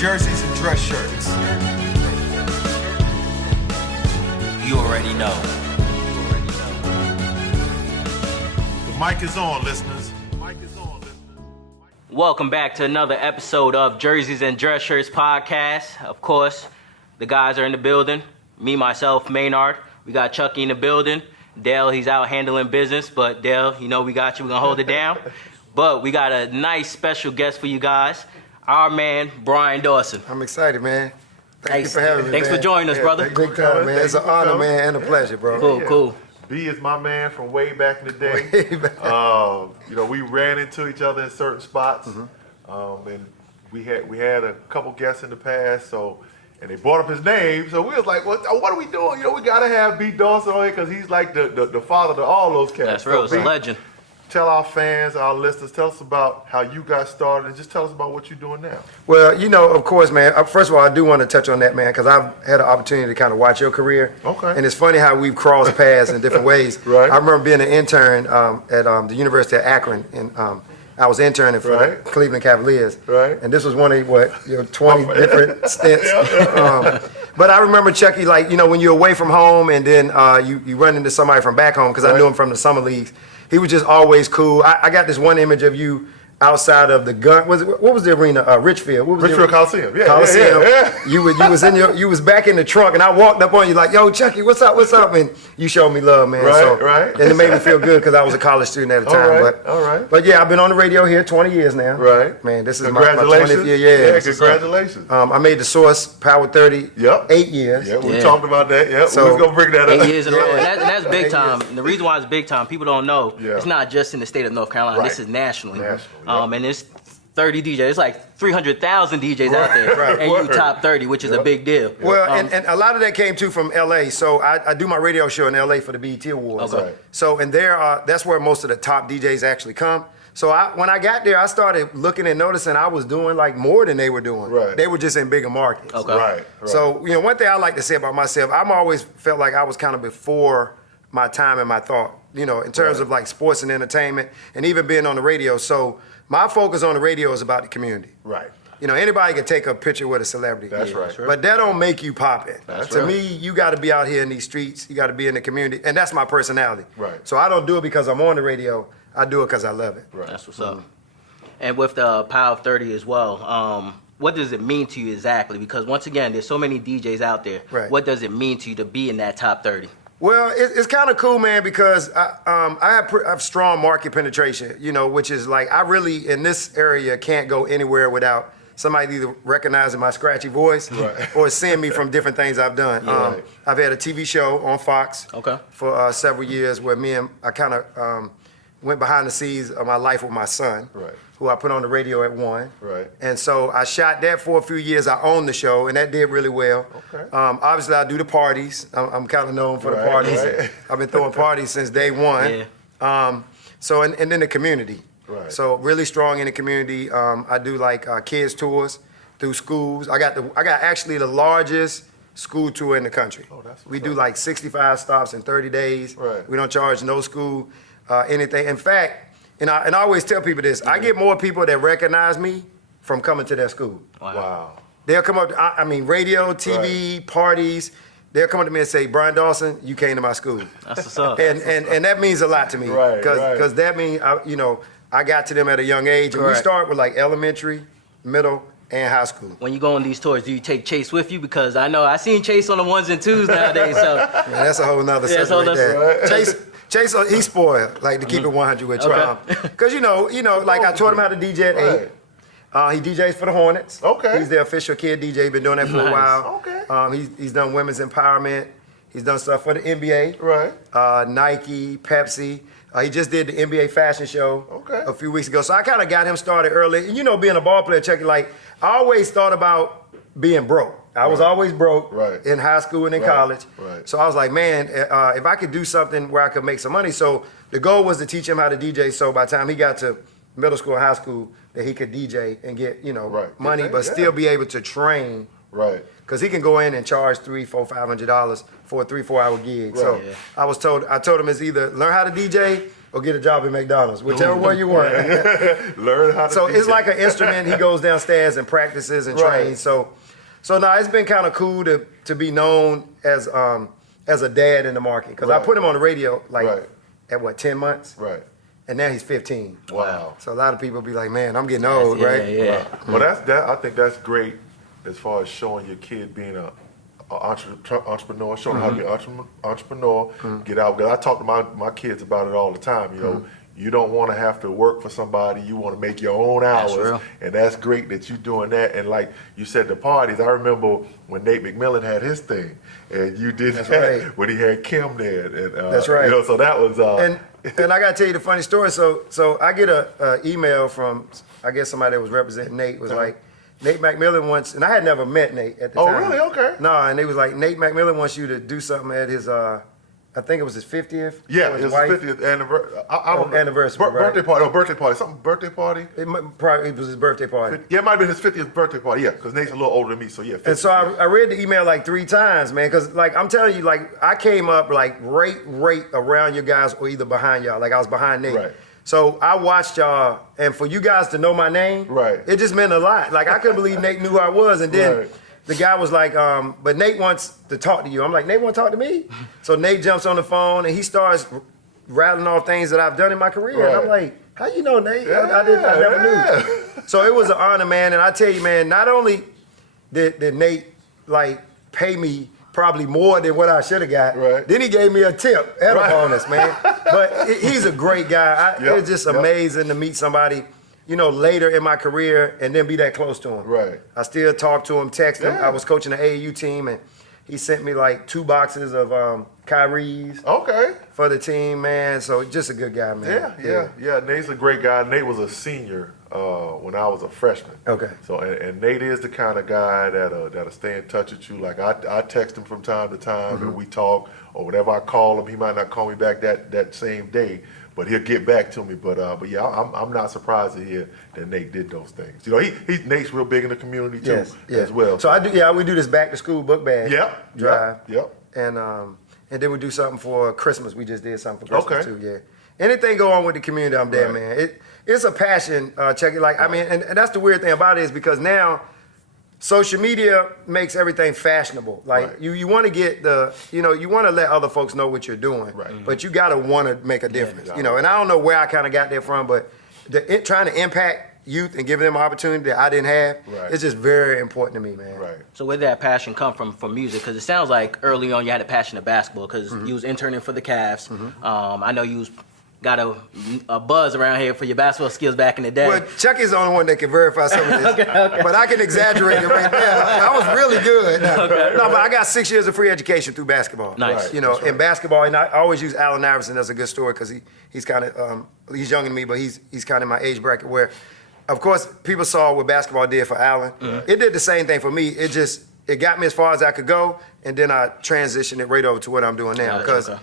jerseys and dress shirts. You already know. The mic is on, listeners. Welcome back to another episode of Jerseys and Dress Shirts podcast. Of course, the guys are in the building. Me, myself, Maynard. We got Chucky in the building. Dale, he's out handling business. But Dale, you know we got you. We're going to hold it down. But we got a nice special guest for you guys. Our man, Brian Dawson. I'm excited, man. Thank you for having me, Thanks man. for joining us, brother. Big time, man. It's an honor, man, and a pleasure, bro. Cool. B is my man from way back in the day. We ran into each other in certain spots, and we had a couple guests in the past. And they brought up his name, so we was like, what are we doing? We gotta have B Dawson on here because he's like the father to all those cats. That's real. It's a legend. Tell our fans, our listeners, tell us about how you got started, and just tell us about what you're doing now. Well, of course, man. First of all, I do want to touch on that, man, because I've had an opportunity to kind of watch your career. Okay. And it's funny how we've crossed paths in different ways. Right. I remember being an intern at the University of Akron, and I was interning for the Cleveland Cavaliers. Right. And this was one of 20 different stints. But I remember Chucky, when you're away from home, and then you run into somebody from back home, because I knew him from the summer leagues. He was just always cool. I got this one image of you outside of the gun. What was the arena? Richfield. What was Richfield Coliseum. Yeah, Coliseum. Yeah. You was back in the trunk, and I walked up on you like, "Yo, Chucky, what's up? And you showed me love, man. Right. And it made me feel good because I was a college student at the time. All right. But yeah, I've been on the radio here 20 years now. Right. Man, this is my 20th year. Yeah, congratulations. I made the Source Power 30. Yep. 8 years. Yeah, we talked about that. Yeah, So, we was gonna bring that up. 8 years in a row, and that's big time. And the reason why it's big time, people don't know, it's not just in the state of North Carolina. This is nationally. And it's 30 DJs. It's like 300,000 DJs out there, and you top 30, which is a big deal. Well, and a lot of that came too from LA. So I do my radio show in LA for the BET Awards. Okay. So that's where most of the top DJs actually come. So when I got there, I started looking and noticing I was doing like more than they were doing. Right. They were just in bigger markets. Okay. Right. So one thing I like to say about myself, I'm always felt like I was kind of before my time and my thought. In terms of like sports and entertainment, and even being on the radio. So my focus on the radio is about the community. Right. Anybody can take a picture with a celebrity. That's right. But that don't make you poppin'. To right. me, you got to be out here in these streets. You got to be in the community, and that's my personality. Right. So I don't do it because I'm on the radio. I do it because I love it. Right. That's what's up. And with the Power 30 as well, what does it mean to you exactly? Because once again, there's so many DJs out there. Right. What does it mean to you to be in that top 30? Well, it's kind of cool, man, because I have strong market penetration, which is like I really, in this area, can't go anywhere without somebody either recognizing my scratchy voice or seeing me from different things I've done. I've had a TV show on Fox for several years where I kind of went behind the scenes of my life with my son, who I put on the radio at 1. Right. And so I shot that for a few years. I owned the show, and that did really well. Okay. Obviously, I do the parties. I'm kind of known for the parties. Right. I've been throwing parties since day one. Yeah. And then the community. Right. So really strong in the community. I do like kids tours through schools. I got actually the largest school tour in the country. Oh, that's what's we do up. like 65 stops in 30 days. Right. We don't charge no school anything. In fact, and I always tell people this, I get more people that recognize me from coming to that school. Wow. They'll come up, radio, TV, parties. They'll come up to me and say, Brian Dawson, you came to my school. That's what's up. And that means a lot to me. Right, Because that means, I got to them at a young age. And we start with like elementary, middle, and high school. When you go on these tours, do you take Chase with you? Because I seen Chase on the 1s and 2s nowadays. So Man, that's a whole nother Yeah, subject right there. Right. Chase, he's spoiled, like to keep it 100 with you. Okay. Because, like I taught him how to DJ at 8. He DJs for the Hornets. Okay. He's the official kid DJ. He's been doing that for a while. Okay. He's done women's empowerment. He's done stuff for the NBA. Right. Nike, Pepsi. He just did the NBA fashion show a few weeks ago. So I kind of got him started early. And being a ball player, Chucky, like I always thought about being broke. I was always broke in high school and in college. Right. So I was like, man, if I could do something where I could make some money. So the goal was to teach him how to DJ. So by the time he got to middle school and high school, that he could DJ and get, money, but still be able to train. Right. Because he can go in and charge $300, $400, $500 for a 3-4 hour gig. So I told him it's either learn how to DJ or get a job at McDonald's, whichever one you want. Learn how to. So it's DJ. like an instrument. He goes downstairs and practices and Right. trains. So now it's been kind of cool to be known as a dad in the market because I Right. put him on the radio like Right. at what 10 months, Right. and now he's 15. Wow. So a lot of people be like, man, I'm getting old, Yeah, right? yeah. Well, I think that's great as far as showing your kid being a entrepreneur, showing how to be an entrepreneur, get out. Because I talk to my kids about it all the time. You know, you don't want to have to work for somebody. You want to make your own hours, real. and that's great that you're doing that. And like you said, the parties. I remember when Nate McMillan had his thing, and you did That's that right. when he had Kim there. And, That's right. You know, so that was. And I gotta tell you the funny story. So I get a email from I guess somebody that was representing Nate was like, Nate McMillan wants, and I had never met Nate at the Oh, time. really? Okay. No, and they was like, Nate McMillan wants you to do something at his, I think it was his 50th. Yeah, for it his was wife. 50th anniversary. I don't know. Anniversary, right? Birthday party. Oh, birthday party. Something birthday party. It was his birthday party. Yeah, it might have been his 50th birthday party. Yeah, because Nate's a little older than me, so yeah. 50th. And so I read the email like 3 times, man, because like I'm telling you, like I came up like right around you guys or either behind y'all. Like I was behind Nate. Right. So I watched y'all, and for you guys to know my name, Right. it just meant a lot. Like I couldn't believe Nate knew who I was, and then Right. the guy was like, but Nate wants to talk to you. I'm like, Nate want to talk to me? So Nate jumps on the phone and he starts rattling off things that I've done in my career. And I'm Right. like, how you know, Nate? I never knew. So it was an honor, man. And I tell you, man, not only did Nate like pay me probably more than what I should have got, Right. then he gave me a tip and Right. a bonus, man. But he's a great guy. Yep, It's just yep. amazing to meet somebody, you know, later in my career and then be that close to him. Right. I still talk to him, text him. Yeah. I was coaching the AAU team, and he sent me like 2 boxes of Kyrie's Okay. for the team, man. So just a good guy, man. Yeah. Nate's a great guy. Nate was a senior when I was a freshman. Okay. So and Nate is the kind of guy that'll stay in touch with you. Like I text him from time to time and we talk, or whenever I call him, he might not call me back that same day, but he'll get back to me. But yeah, I'm not surprised to hear that Nate did those things. You know, Nate's real big in the community too, as well. So we do this back to school book bag drive. Yep. And then we do something for Christmas. We just did something for Christmas Okay. too, yeah. Anything go on with the community, I'm there, Right. man. It's a passion, check it. Like, I mean, and that's the weird thing about it is because now social media makes everything fashionable. Like Right. you want to get you want to let other folks know what you're doing, Right. but you got to want to make a difference, Yeah, you know. And I don't know where I kind of got that from, but trying to impact youth and giving them an opportunity that I didn't have, Right. it's just very important to me, man. Right. So where did that passion come from music? Because it sounds like early on you had a passion of basketball because you was interning for the Cavs. I know you got a buzz around here for your basketball skills back in the day. Well, Chuck is the only one that can verify some of this. Okay. But I can exaggerate it right there. I was really good. No, but I got 6 years of free education through basketball. Nice. Right. You know, in basketball, and I always use Allen Iverson as a good story because he's kind of he's younger than me, but he's kind of my age bracket where, of course, people saw what basketball did for Allen. It did the same thing for me. It got me as far as I could go, and then I transitioned it right over to what I'm doing now because. Okay.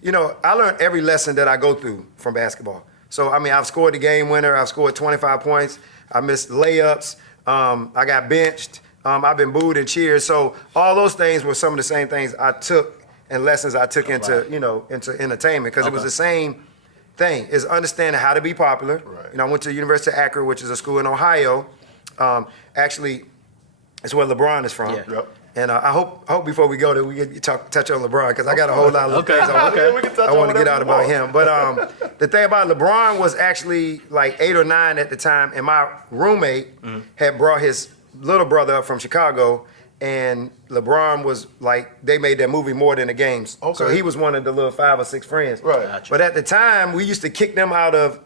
You know, I learned every lesson that I go through from basketball. So, I mean, I've scored the game winner. I've scored 25 points. I missed layups. I got benched. I've been booed and cheered. So all those things were some of the same things I took and lessons I took into entertainment because it was the same thing. Is understanding how to be popular. Right. You know, I went to the University of Akron, which is a school in Ohio. Actually, it's where LeBron is from. Yeah. Yep. And I hope before we go that we get touch on LeBron because I got a whole lot of Okay. things Okay, we can touch I on want to get whatever out you about want. him. But the thing about LeBron was actually like 8 or 9 at the time, and my roommate had brought his little brother up from Chicago, and LeBron was like, they made that movie More Than the Games. Okay. So he was one of the little 5 or 6 friends. Right. Gotcha. But at the time, we used to kick them out of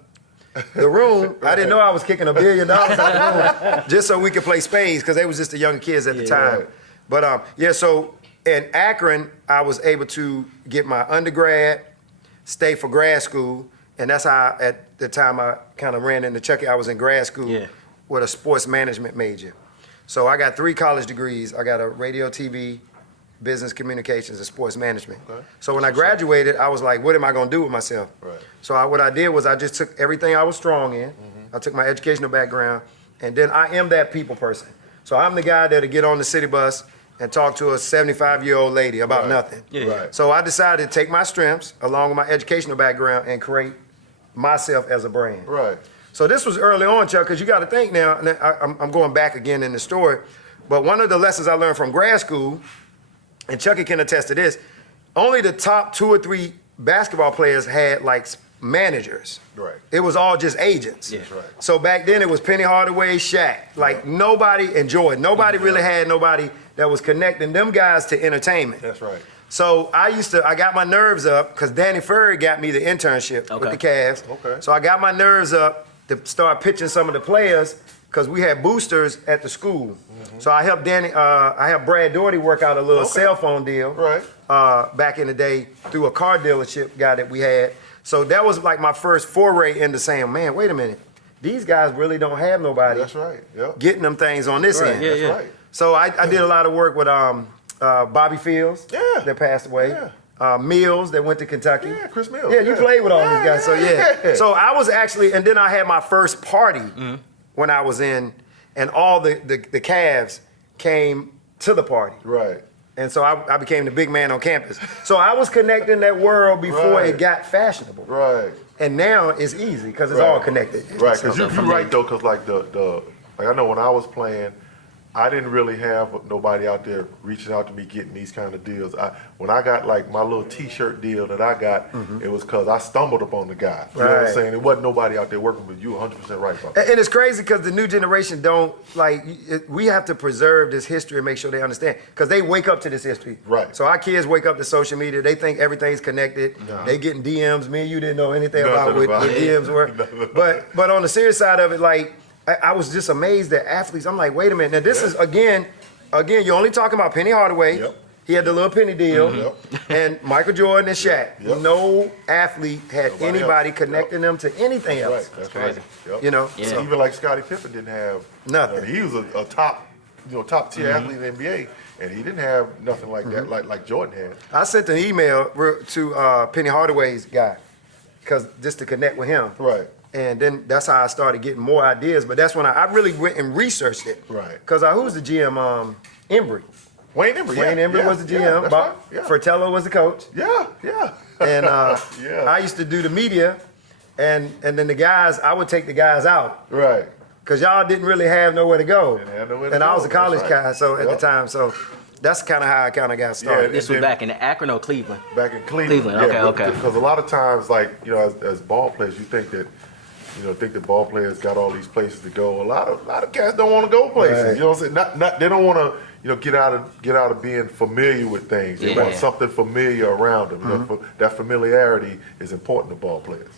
the room. I didn't know I was kicking $1 billion out of the room just so we could play spades because they was just the young kids at the time. right. But so in Akron, I was able to get my undergrad, stay for grad school, and that's how at the time I kind of ran into Chucky. I was in grad school Yeah. with a sports management major. So I got 3 college degrees. I got a radio, TV, business communications, and sports management. Okay. So when I graduated, I was like, what am I going to do with myself? Right. So what I did was I just took everything I was strong in. I took my educational background, and then I am that people person. So I'm the guy that'll get on the city bus and talk to a 75-year-old lady about Right. nothing. Yeah. Right. So I decided to take my strengths along with my educational background and create myself as a brand. Right. So this was early on, Chuck, because you got to think now, and I'm going back again in the story, but one of the lessons I learned from grad school, and Chucky can attest to this, only the top 2 or 3 basketball players had like managers. Right. It was all just agents. Yeah. That's right. So back then it was Penny Hardaway, Shaq. Like nobody enjoyed. Nobody really had nobody that was connecting them guys to entertainment. That's right. So I got my nerves up because Danny Ferry got me the internship with the Cavs. Okay. So I got my nerves up to start pitching some of the players because we had boosters at the school. So I helped Brad Doherty work out a little cell phone deal. Right. Back in the day through a car dealership guy that we had. So that was like my first foray into saying, man, wait a minute. These guys really don't have nobody That's right. Yep. getting them things on this end. Yeah, That's yeah. right. So I did a lot of work with Bobby Fields Yeah. that passed away. Yeah. Mills that went to Kentucky. Yeah, Chris Mills. Yeah, you played with all these guys. So yeah. So I was actually, and then I had my first party when I was in, and all the Cavs came to the party. Right. And so I became the big man on campus. So I was connecting that world before Right. it got fashionable. Right. And now it's easy because it's Right. all connected. Right, So- because you're right though, because like like I know when I was playing, I didn't really have nobody out there reaching out to me getting these kind of deals. When I got like my little T-shirt deal that I got, it was because I stumbled upon the guy. You know what I'm Right. saying? It wasn't nobody out there working with you. 100% right about that. And it's crazy because the new generation don't, like, we have to preserve this history and make sure they understand. Because they wake up to this history. Right. So our kids wake up to social media. They think everything's connected. Nah. They getting DMs. Me and you didn't know anything Nothing about what about it. DMs were. Nothing about But on the serious side of it, like, I was just amazed that athletes, I'm like, wait a minute. Now, this is, again, you're only talking about Penny Hardaway. Yep. He had the little penny deal. Yep. And Michael Jordan and Shaq. Yep. No athlete had Nobody anybody else. connecting them to anything That's else. right. That's crazy. right. Yep. You know? Yeah. So- Even like Scottie Pippen didn't have Nothing. He was a top, top tier athlete in the NBA, and he didn't have nothing like that, like Jordan had. I sent an email to Penny Hardaway's guy, because just to connect with him. Right. And then that's how I started getting more ideas. But that's when I really went and researched it. Right. Because who's the GM? Embry. Wayne Embry. Wayne yeah, Embry yeah, was the yeah, GM. that's Bob right. Yeah. Fratello was the coach. Yeah. Yeah. And Yeah. I used to do the media, and then the guys, I would take the guys out. Right. Because y'all didn't really have nowhere to go. Didn't have nowhere to and I go, was a college that's right. guy so at Yep. the time. So that's kind of how I kind of got started. This was back in Akron or Cleveland? Back in Cleveland. Cleveland, okay. Because a lot of times, like, as ball players, you think that, ball players got all these places to go. A lot of cats don't want to go places. Right. You know what I'm saying? They don't want to, get out of being familiar with things. They want Yeah. something familiar around them. That familiarity is important to ball players.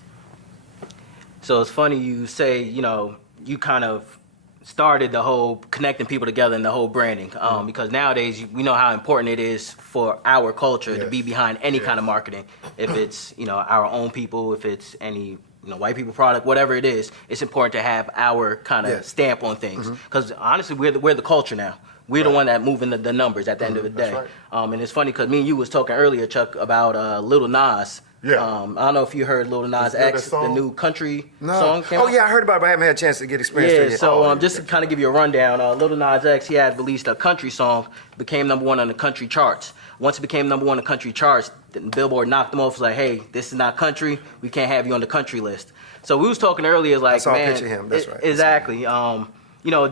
So it's funny you say, you kind of started the whole connecting people together and the whole branding. Because nowadays we know how important it is for our culture to Yes. be behind any kind of marketing. If it's, our own people, if it's any, white people product, whatever it is, it's important to have our kind of Yes. stamp on things. Because honestly, we're the culture now. We're the one that moving the numbers at the end of the day. That's And it's funny because me and you was talking earlier, Chuck, about Little Nas. Yeah. I don't know if you heard Little Nas You heard X, that the song? new country No. song came Oh, out? yeah, I heard about it, but I haven't had a chance to get experience Yeah, with it. so just to kind of give you a rundown, Little Nas X, he had released a country song, became #1 on the country charts. Once it became #1 on the country charts, then Billboard knocked him off, was like, hey, this is not country, we can't have you on the country list. So we was talking earlier, like, saw a man, picture of him, that's right. Exactly.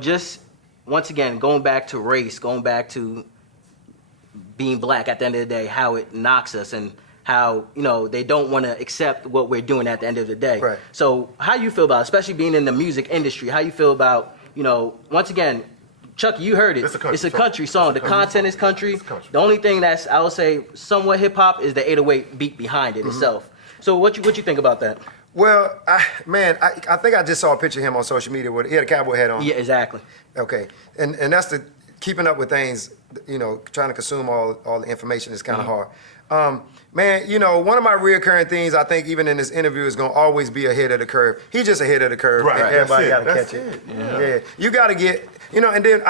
Just, once again, going back to race, going back to being black at the end of the day, how it knocks us and how, they don't want to accept what we're doing at the end of the day. Right. So how you feel about it, especially being in the music industry, how you feel about, once again, Chuck, you heard it. It's a country song. country song. The content is country. It's country. The only thing that's, I would say, somewhat hip hop is the 808 beat behind it itself. So what you think about that? Well, I think I just saw a picture of him on social media with he had a cowboy hat on. Yeah, exactly. Okay, and that's the keeping up with things. Trying to consume all the information is kind of hard. Man, one of my reoccurring things I think even in this interview is gonna always be ahead of the curve. He's just ahead of the curve. Right, And that's everybody it, got to that's catch it. it, Yeah, you got to get. And then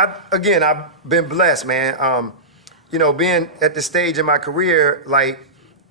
I've been blessed, man. Being at this stage in my career, like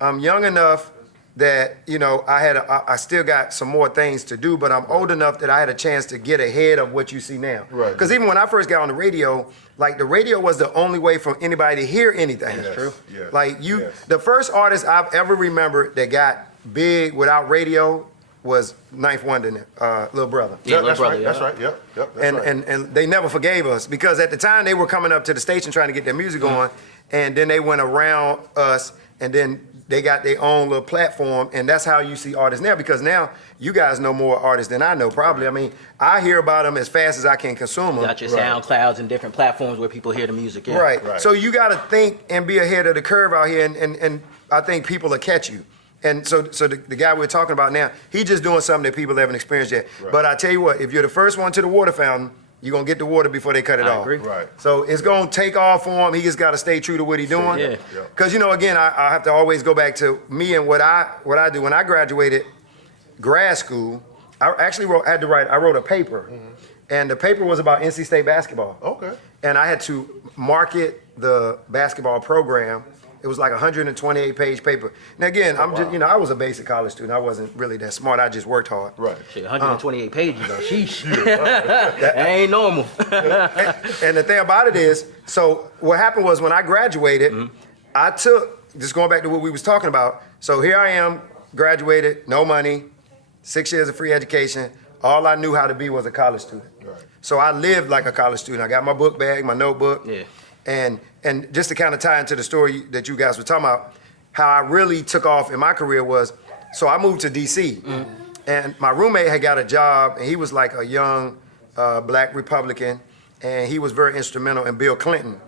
I'm young enough that, you know, I still got some more things to do, but I'm old enough that I had a chance to get ahead of what you see now. Right. Because even when I first got on the radio, like the radio was the only way for anybody to hear anything. That's true. Yes. Like Yes. the first artist I've ever remembered that got big without radio was Ninth Wonder, Little Brother. Yeah, that's Brother, right. yeah. That's right. Yep. That's And, right. and they never forgave us because at the time they were coming up to the station trying to get their music going, and then they went around us, and then they got their own little platform, and that's how you see artists now, because now you guys know more artists than I know, probably. I mean, I hear about them as fast as I can consume them. You got your Right. SoundClouds and different platforms where people hear the music. Yeah. Right. Right. So you got to think and be ahead of the curve out here, and I think people will catch you. And so the guy we're talking about now, he's just doing something that people haven't experienced yet. Right. But I tell you what, if you're the first one to the water fountain, you're going to get the water before they cut it I off. agree. Right. So it's going to take off for him. He just got to stay true to what he's doing. Yeah. Yeah. Because, you know, again, I have to always go back to me and what I do. When I graduated grad school, I actually wrote a paper. And the paper was about NC State basketball. Okay. And I had to market the basketball program. It was like a 128-page paper. Now again, I'm just, you know, I was a basic college student. I wasn't really that smart. I just worked hard. Right. Shit, 128 pages though. Sheesh. That ain't normal. And the thing about it is, so what happened was when I graduated, I took, just going back to what we was talking about, so here I am, graduated, no money, 6 years of free education. All I knew how to be was a college student. Right. So I lived like a college student. I got my book bag, my notebook. Yeah. And just to kind of tie into the story that you guys were talking about, how I really took off in my career was, so I moved to D.C. And my roommate had got a job, and he was like a young black Republican, and he was very instrumental in Bill Clinton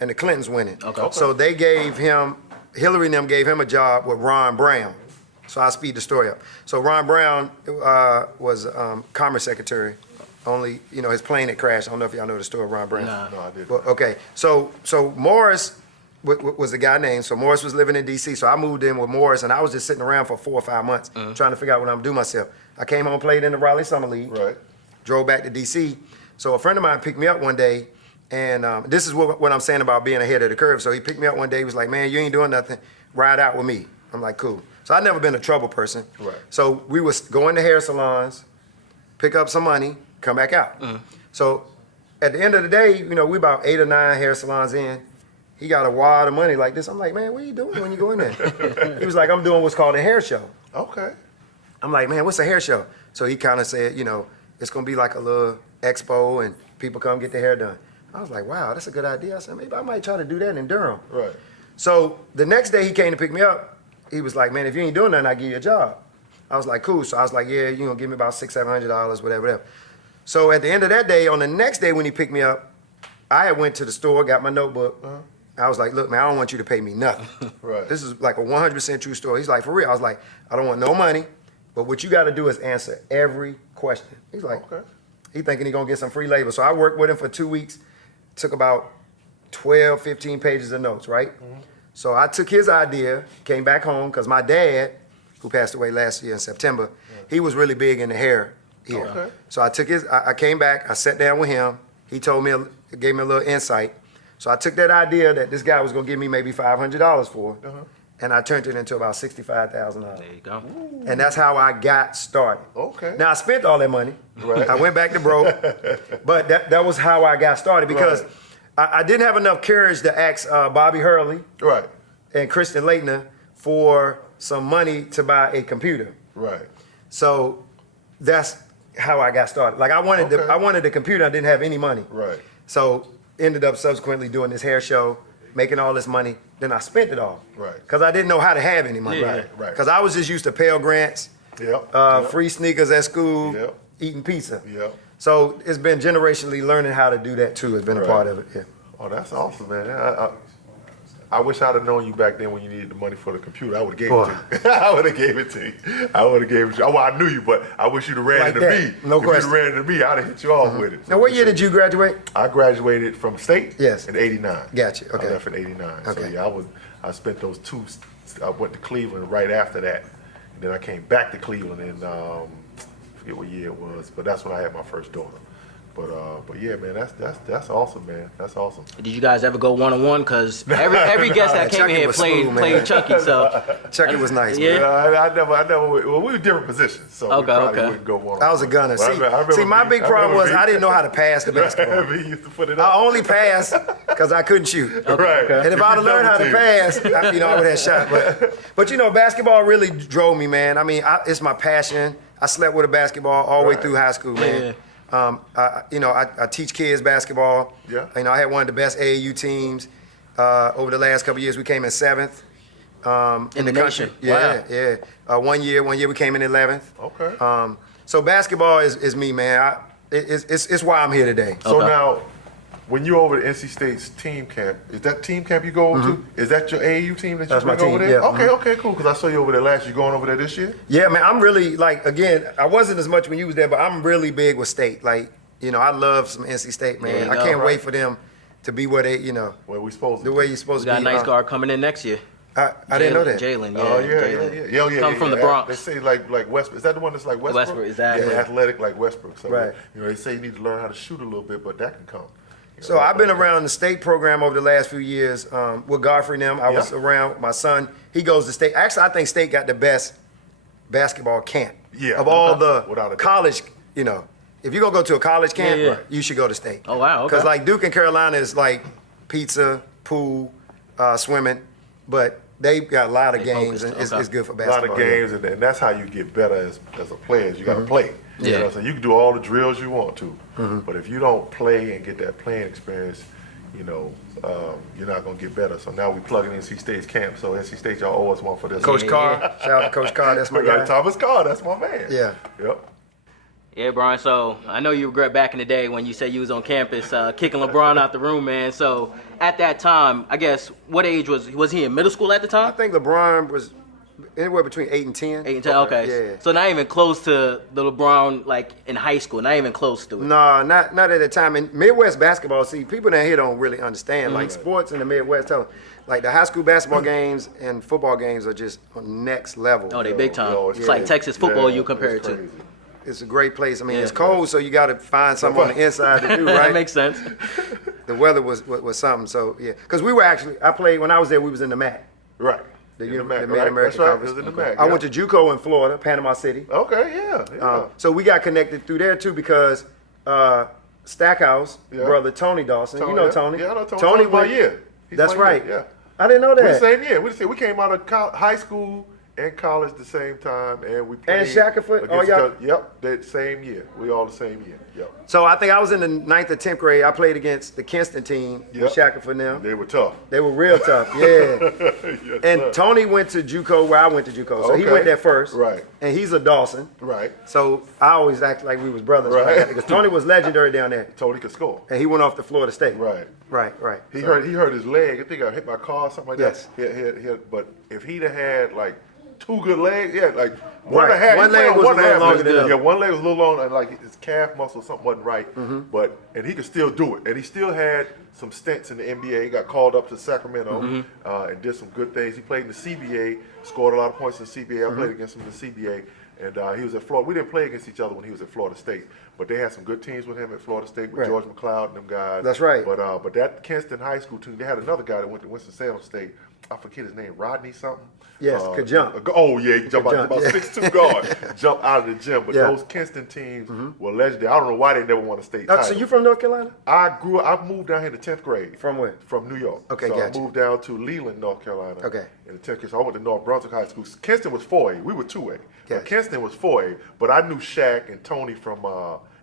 and the Clintons winning. Okay. So they gave him, Hillary and them gave him a job with Ron Brown. So I'll speed the story up. So Ron Brown was Commerce Secretary. Only, you know, his plane had crashed. I don't know if y'all know the story of Ron Brown. Nah. No, I didn't. Well, okay, so Morris was the guy named. So Morris was living in D.C. So I moved in with Morris, and I was just sitting around for 4 or 5 months trying to figure out what I'm gonna do myself. I came home, played in the Raleigh Summer League, Right. drove back to D.C. So a friend of mine picked me up one day, and this is what I'm saying about being ahead of the curve. So he picked me up one day. He was like, "Man, you ain't doing nothing. Ride out with me." I'm like, "Cool." So I've never been a trouble person. Right. So we was going to hair salons, pick up some money, come back out. So at the end of the day, you know, we about 8 or 9 hair salons in. He got a wad of money like this. I'm like, "Man, what are you doing when you go in there?" He was like, "I'm doing what's called a hair show." Okay. I'm like, "Man, what's a hair show?" So he kind of said, you know, it's gonna be like a little expo and people come get their hair done. I was like, "Wow, that's a good idea." I said, "Maybe I might try to do that in Durham." Right. So the next day he came to pick me up. He was like, "Man, if you ain't doing nothing, I'll give you a job." I was like, "Cool." So I was like, "Yeah, you know, give me about $600-700, whatever." So at the end of that day, on the next day when he picked me up, I had went to the store, got my notebook. I was like, "Look, man, I don't want you to pay me nothing." Right. This is like a 100% true story. He's like, "For real?" I was like, "I don't want no money, but what you got to do is answer every question." He's like, Okay. he thinking he gonna get some free labor. So I worked with him for 2 weeks, took about 12, 15 pages of notes, right? So I took his idea, came back home, because my dad, who passed away last year in September, he was really big in the hair here. Okay. So I came back, I sat down with him, he told me, gave me a little insight. So I took that idea that this guy was gonna give me maybe $500 for, and I turned it into about $65,000. There you go. And that's how I got started. Okay. Now I spent all that money. Right. I went back to broke, but that was how I got started because Right. I didn't have enough courage to ask Bobby Hurley Right. and Christian Leitner for some money to buy a computer. Right. So that's how I got started. Like I wanted the computer. I didn't have any money. Right. So ended up subsequently doing this hair show, making all this money. Then I spent it all. Right. Because I didn't know how to have any money. Yeah. Right. Right. Because I was just used to Pell Grants, Yep. free sneakers at school, Yep. eating pizza. Yep. So it's been generationally learning how to do that too. Has been a Right. part of it. Yeah. Oh, that's awesome, man. I wish I'd have known you back then when you needed the money for the computer. I would have gave Boy. it to you. I would have gave it to you. I would have gave it to you. Well, I knew you, but I wish you'd have ran Like into that. me. No if question. you'd have ran into me, I'd have hit you off with it. Now, what year did you graduate? I graduated from state Yes. in 89. Gotcha, okay. I left in 89. So Okay. yeah, I spent those I went to Cleveland right after that. And then I came back to Cleveland in, I forget what year it was, but that's when I had my first daughter. But yeah, man, that's awesome, man. That's awesome. Did you guys ever go 1-on-1? Because every guest that came Chucky in here was played smooth, man. played Chucky. So Chucky was nice. Yeah. Man. I never. Well, we were different positions, so we probably wouldn't go one. I was a gunner. But I remember See, my big problem was I didn't know how to pass the he basketball. used to put it I up. only passed because I couldn't shoot. Right. And if I'd have learned how to pass, I would have shot. But basketball really drove me, man. I mean, it's my passion. I slept with a basketball all the way through high school, man. I teach kids basketball. Yeah. I had one of the best AAU teams over the last couple of years. We came in 7th in the country. nation. Yeah, Wow. yeah. One year we came in 11th. Okay. So basketball is me, man. It's why I'm here today. So Okay. now, when you're over at NC State's team camp, is that team camp you go over to? Is that your AAU team that you That's bring my over team, there? yeah. Okay, cool. Because I saw you over there last year. You going over there this year? Yeah, man, I'm really, again, I wasn't as much when you was there, but I'm really big with State. I love some NC State, man. There you I go. can't wait for them to be where they, Where we supposed to the way you're supposed we got to a be. nice guard coming in next year. I didn't know that. Jalen, yeah. Oh yeah, Jalen. yeah. Come from the Bronx. They say like Westbrook. Is that the one that's like Westbrook? Westbrook, exactly. Yeah, athletic like Westbrook. So Right. they say you need to learn how to shoot a little bit, but that can come. So I've been around the State program over the last few years with Godfrey and them. I was around my son. He goes to State. Actually, I think State got the best basketball camp of all without a the doubt. college, If you're going to go to a college camp, Yeah. you should go to State. Oh, wow, okay. Because Duke and Carolina is like pizza, pool, swimming, but they've got a lot of They games, focused, and it's okay. good for A lot basketball. of games, and that's how you get better as a player. Is you got to play. You Yeah. know what I'm saying? You can do all the drills you want to, but if you don't play and get that playing experience, you're not going to get better. So now we plug in NC State's camp. So NC State, y'all owe us one for this. Coach Yeah, Carr, yeah. shout out to Coach Carr, that's my We got guy. Thomas Carr, that's my man. Yeah. Yep. Yeah, Brian. So I know you regret back in the day when you said you was on campus kicking LeBron out the room, man. So at that time, I guess, what age was he in middle school at the I time? think LeBron was anywhere between 8 and 10. 8 and 10. Okay. Yeah. So not even close to the LeBron like in high school. Not even close to it. No, not at the time. In Midwest basketball, see, people down here don't really understand. Like sports in the Midwest, like the high school basketball games and football games are just on next level. Oh, they big time. Yo, It's like Texas football you compare it it's to. crazy. It's a great place. I mean, Yeah. it's cold, so you got to find something on the inside to do, That right? makes sense. The weather was something, so yeah. Because we were I played when I was there. We was in the MAC, Right. the In MAC, right? American That's right. Conference. It was in the MAC. I went to JUCO in Florida, Panama City. Okay, yeah. So we got connected through there too because Stackhouse Yeah. brother Tony Dawson. You know Tony. Yeah, I know Tony. Tony Tony's my went. year. He's That's my right. year, I didn't know Yeah. We the that. same year. We came out of high school and college the same time, and we played. And Shackelford? against Oh, y'all- each other. Yep, that same year. We all the same year. Yep. So I think I was in the 9th or 10th grade. I played against the Kinston team Yep. with Shackelford now. They were tough. They were real tough, yeah. Yes, And sir. Tony went to JUCO where I went to JUCO, so he Okay. went there first. Right. And he's a Dawson. Right. So I always act like we was brothers, Right. right? Because Tony was legendary down there, Tony could score. and he went off to Florida State. Right. Right. He So- hurt his leg. I think I hit my car or something like Yes. that. But if he'd have had like 2 good legs, like Right. one and a half. One he leg played was one a and little half, longer than the yeah, other. one leg was a little long, and like his calf muscle something wasn't right. And he could still do it. And he still had some stints in the NBA. He got called up to Sacramento and did some good things. He played in the CBA, scored a lot of points in the CBA. I played against him in the CBA. And he was at Florida. We didn't play against each other when he was at Florida State, but they had some good teams with him at Florida State with Right. George McLeod and them guys. That's right. But that Kinston High School team, they had another guy that went to Winston-Salem State. I forget his name, Rodney something. Yes, could jump. Oh yeah, he jumped out jump, about yeah. 6'2" guard, jump out of the gym. But Yeah. those Kinston teams were legendary. I don't know why they never won a state title. So you from North Carolina? I moved down here in the 10th grade. From where? From New York. Okay, so gotcha. I moved down to Leland, North Carolina. Okay. In the 10th grade. So I went to North Brunswick High School. Kinston was 4A. We were 2A. Gotcha. But Kinston was 4A. But I knew Shaq and Tony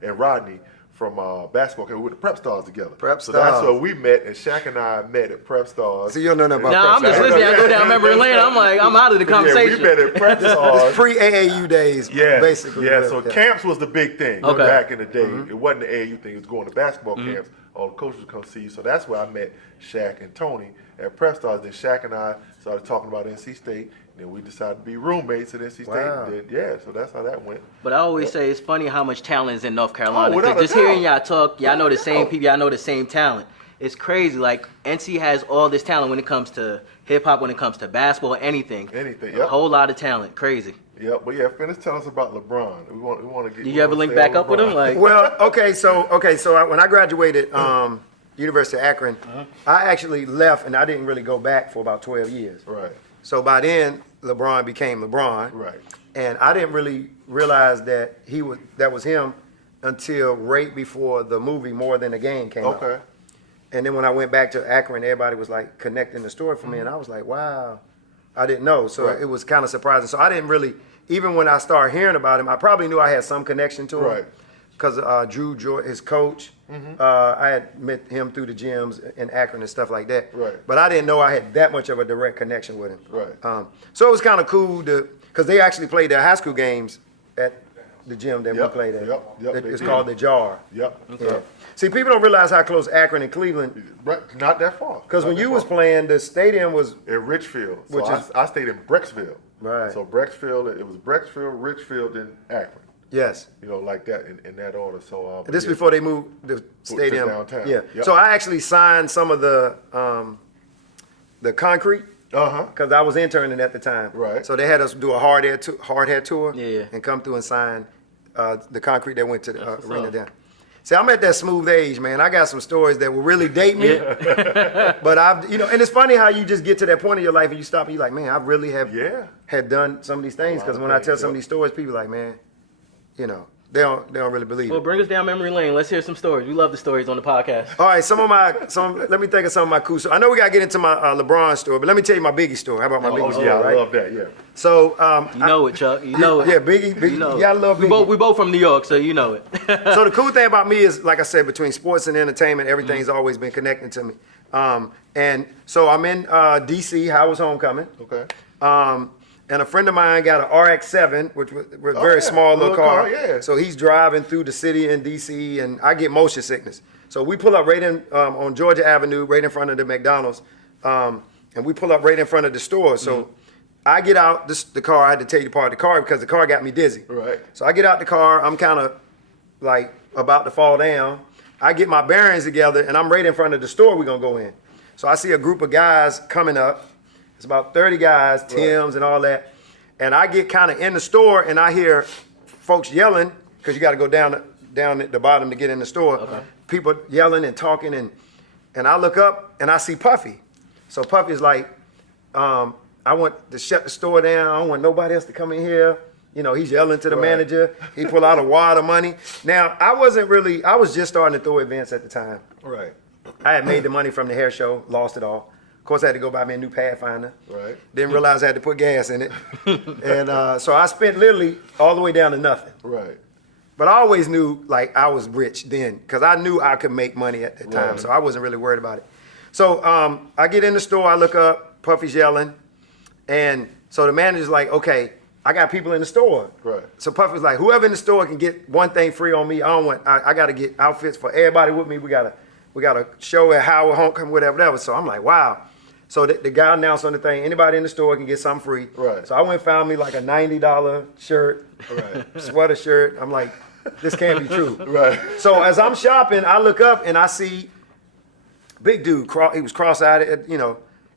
and Rodney from basketball. We were the Prep Stars together. Prep So that's Stars. where we met, and Shaq and I met at Prep Stars. So you don't know nothing about Nah, I'm Prep just Stars. listening. I go down memory lane. I'm like, I'm out of the Yeah, conversation. we met at Prep Stars. Pre-AAU days, Yeah, basically. Yeah, so camps was the big thing Okay. back in the day. It wasn't the AAU thing. It was going to basketball camps. All the coaches would come see you. So that's where I met Shaq and Tony at Prep Stars. Then Shaq and I started talking about NC State. Then we decided to be roommates at NC State. Wow. And then, so that's how that went. But I always say it's funny how much talent is in North Carolina. Oh, without 'Cause a just hearing doubt. y'all talk, y'all know the same doubt. people, y'all know the same talent. It's crazy. Like NC has all this talent when it comes to hip hop, when it comes to basketball, anything. Anything, A yep. whole lot of talent. Crazy. Yep, but yeah, finish telling us about LeBron. We want to get. Did you ever link back up with him? Like, Well, when I graduated University of Akron, I actually left and I didn't really go back for about 12 years. Right. So by then, LeBron became LeBron. Right. And I didn't really realize that that was him until right before the movie More Than a Game came out. Okay. And then when I went back to Akron, everybody was like connecting the story for me, and I was like, wow, I didn't know. So Right. it was kind of surprising. So I didn't really, even when I started hearing about him, I probably knew I had some connection to him. Right. Because Drew, his coach, I had met him through the gyms in Akron and stuff like that. Right. But I didn't know I had that much of a direct connection with him. Right. So it was kind of cool because they actually played their high school games at the gym that we Yep, played at. yep, they It's did. called the Jar. Yep. Yeah. See, people don't realize how close Akron and Cleveland. Right. Not that far. Because when Not that you was far. playing, the stadium was in Richfield, so Which is- I stayed in Brecksville. Right. So Brecksville, it was Brecksville, Richfield, then Akron. yes. You know, like that in that order. So This yeah. before they moved the stadium downtown. Yeah. Yep. So I actually signed some of the concrete Uh-huh. because I was interning at the time. Right. So they had us do a hard head tour. Yeah. And come through and sign the concrete that went to the That's what's arena up. down. See, I'm at that smooth age, man. I got some stories that will really date me. But and it's funny how you just get to that point in your life and you stop and you're like, man, I really have Yeah. had done some of these things. A lot Because of when I tell things, some of yep. these stories, people are like, man, they don't really believe well, it. bring us down memory lane. Let's hear some stories. We love the stories on the podcast. All right, let me think of some of my cool stories. I know we got to get into my LeBron story, but let me tell you my Biggie story. How about my Biggie story, Yeah, right? I love that. Yeah. So, You know it, Chuck. You know it. yeah, Biggie, You know you gotta love Biggie. We both from New York, so you know it. So the cool thing about me is, like I said, between sports and entertainment, everything's always been connecting to me. And so I'm in D.C., Howard's Homecoming. Okay. And a friend of mine got an RX-7, which was a very yeah, small little car. yeah. So he's driving through the city in D.C., and I get motion sickness. So we pull up right in on Georgia Avenue, right in front of the McDonald's, and we pull up right in front of the store. So I get out the car. I had to take apart the car because the car got me dizzy. Right. So I get out the car. I'm kind of like about to fall down. I get my bearings together, and I'm right in front of the store we're going to go in. So I see a group of guys coming up. It's about 30 guys, Tim's and all that. And I get kind of in the store, and I hear folks yelling, because you got to go down at the bottom to get in the store. Okay. People yelling and talking, and I look up, and I see Puffy. So Puffy's like, I want to shut the store down. I don't want nobody else to come in here. He's yelling to the manager. He pull out a wad of money. Now, I was just starting to throw events at the time. Right. I had made the money from the hair show, lost it all. Of course, I had to go buy me a new Pathfinder. Right. Didn't realize I had to put gas in it. And so I spent literally all the way down to nothing. Right. But I always knew, like, I was rich then because I knew I could make money at that time. Right. So I wasn't really worried about it. So I get in the store, I look up, Puffy's yelling. And so the manager's like, okay, I got people in the store. Right. So Puffy's like, whoever in the store can get one thing free on me, I got to get outfits for everybody with me. We got a show at Howard Homecoming, whatever. So I'm like, wow. So the guy announced on the thing, anybody in the store can get something free. Right. So I went and found me like a $90 shirt, Right. sweater shirt. I'm like, this can't be true. Right. So as I'm shopping, I look up and I see big dude. He was cross-eyed, and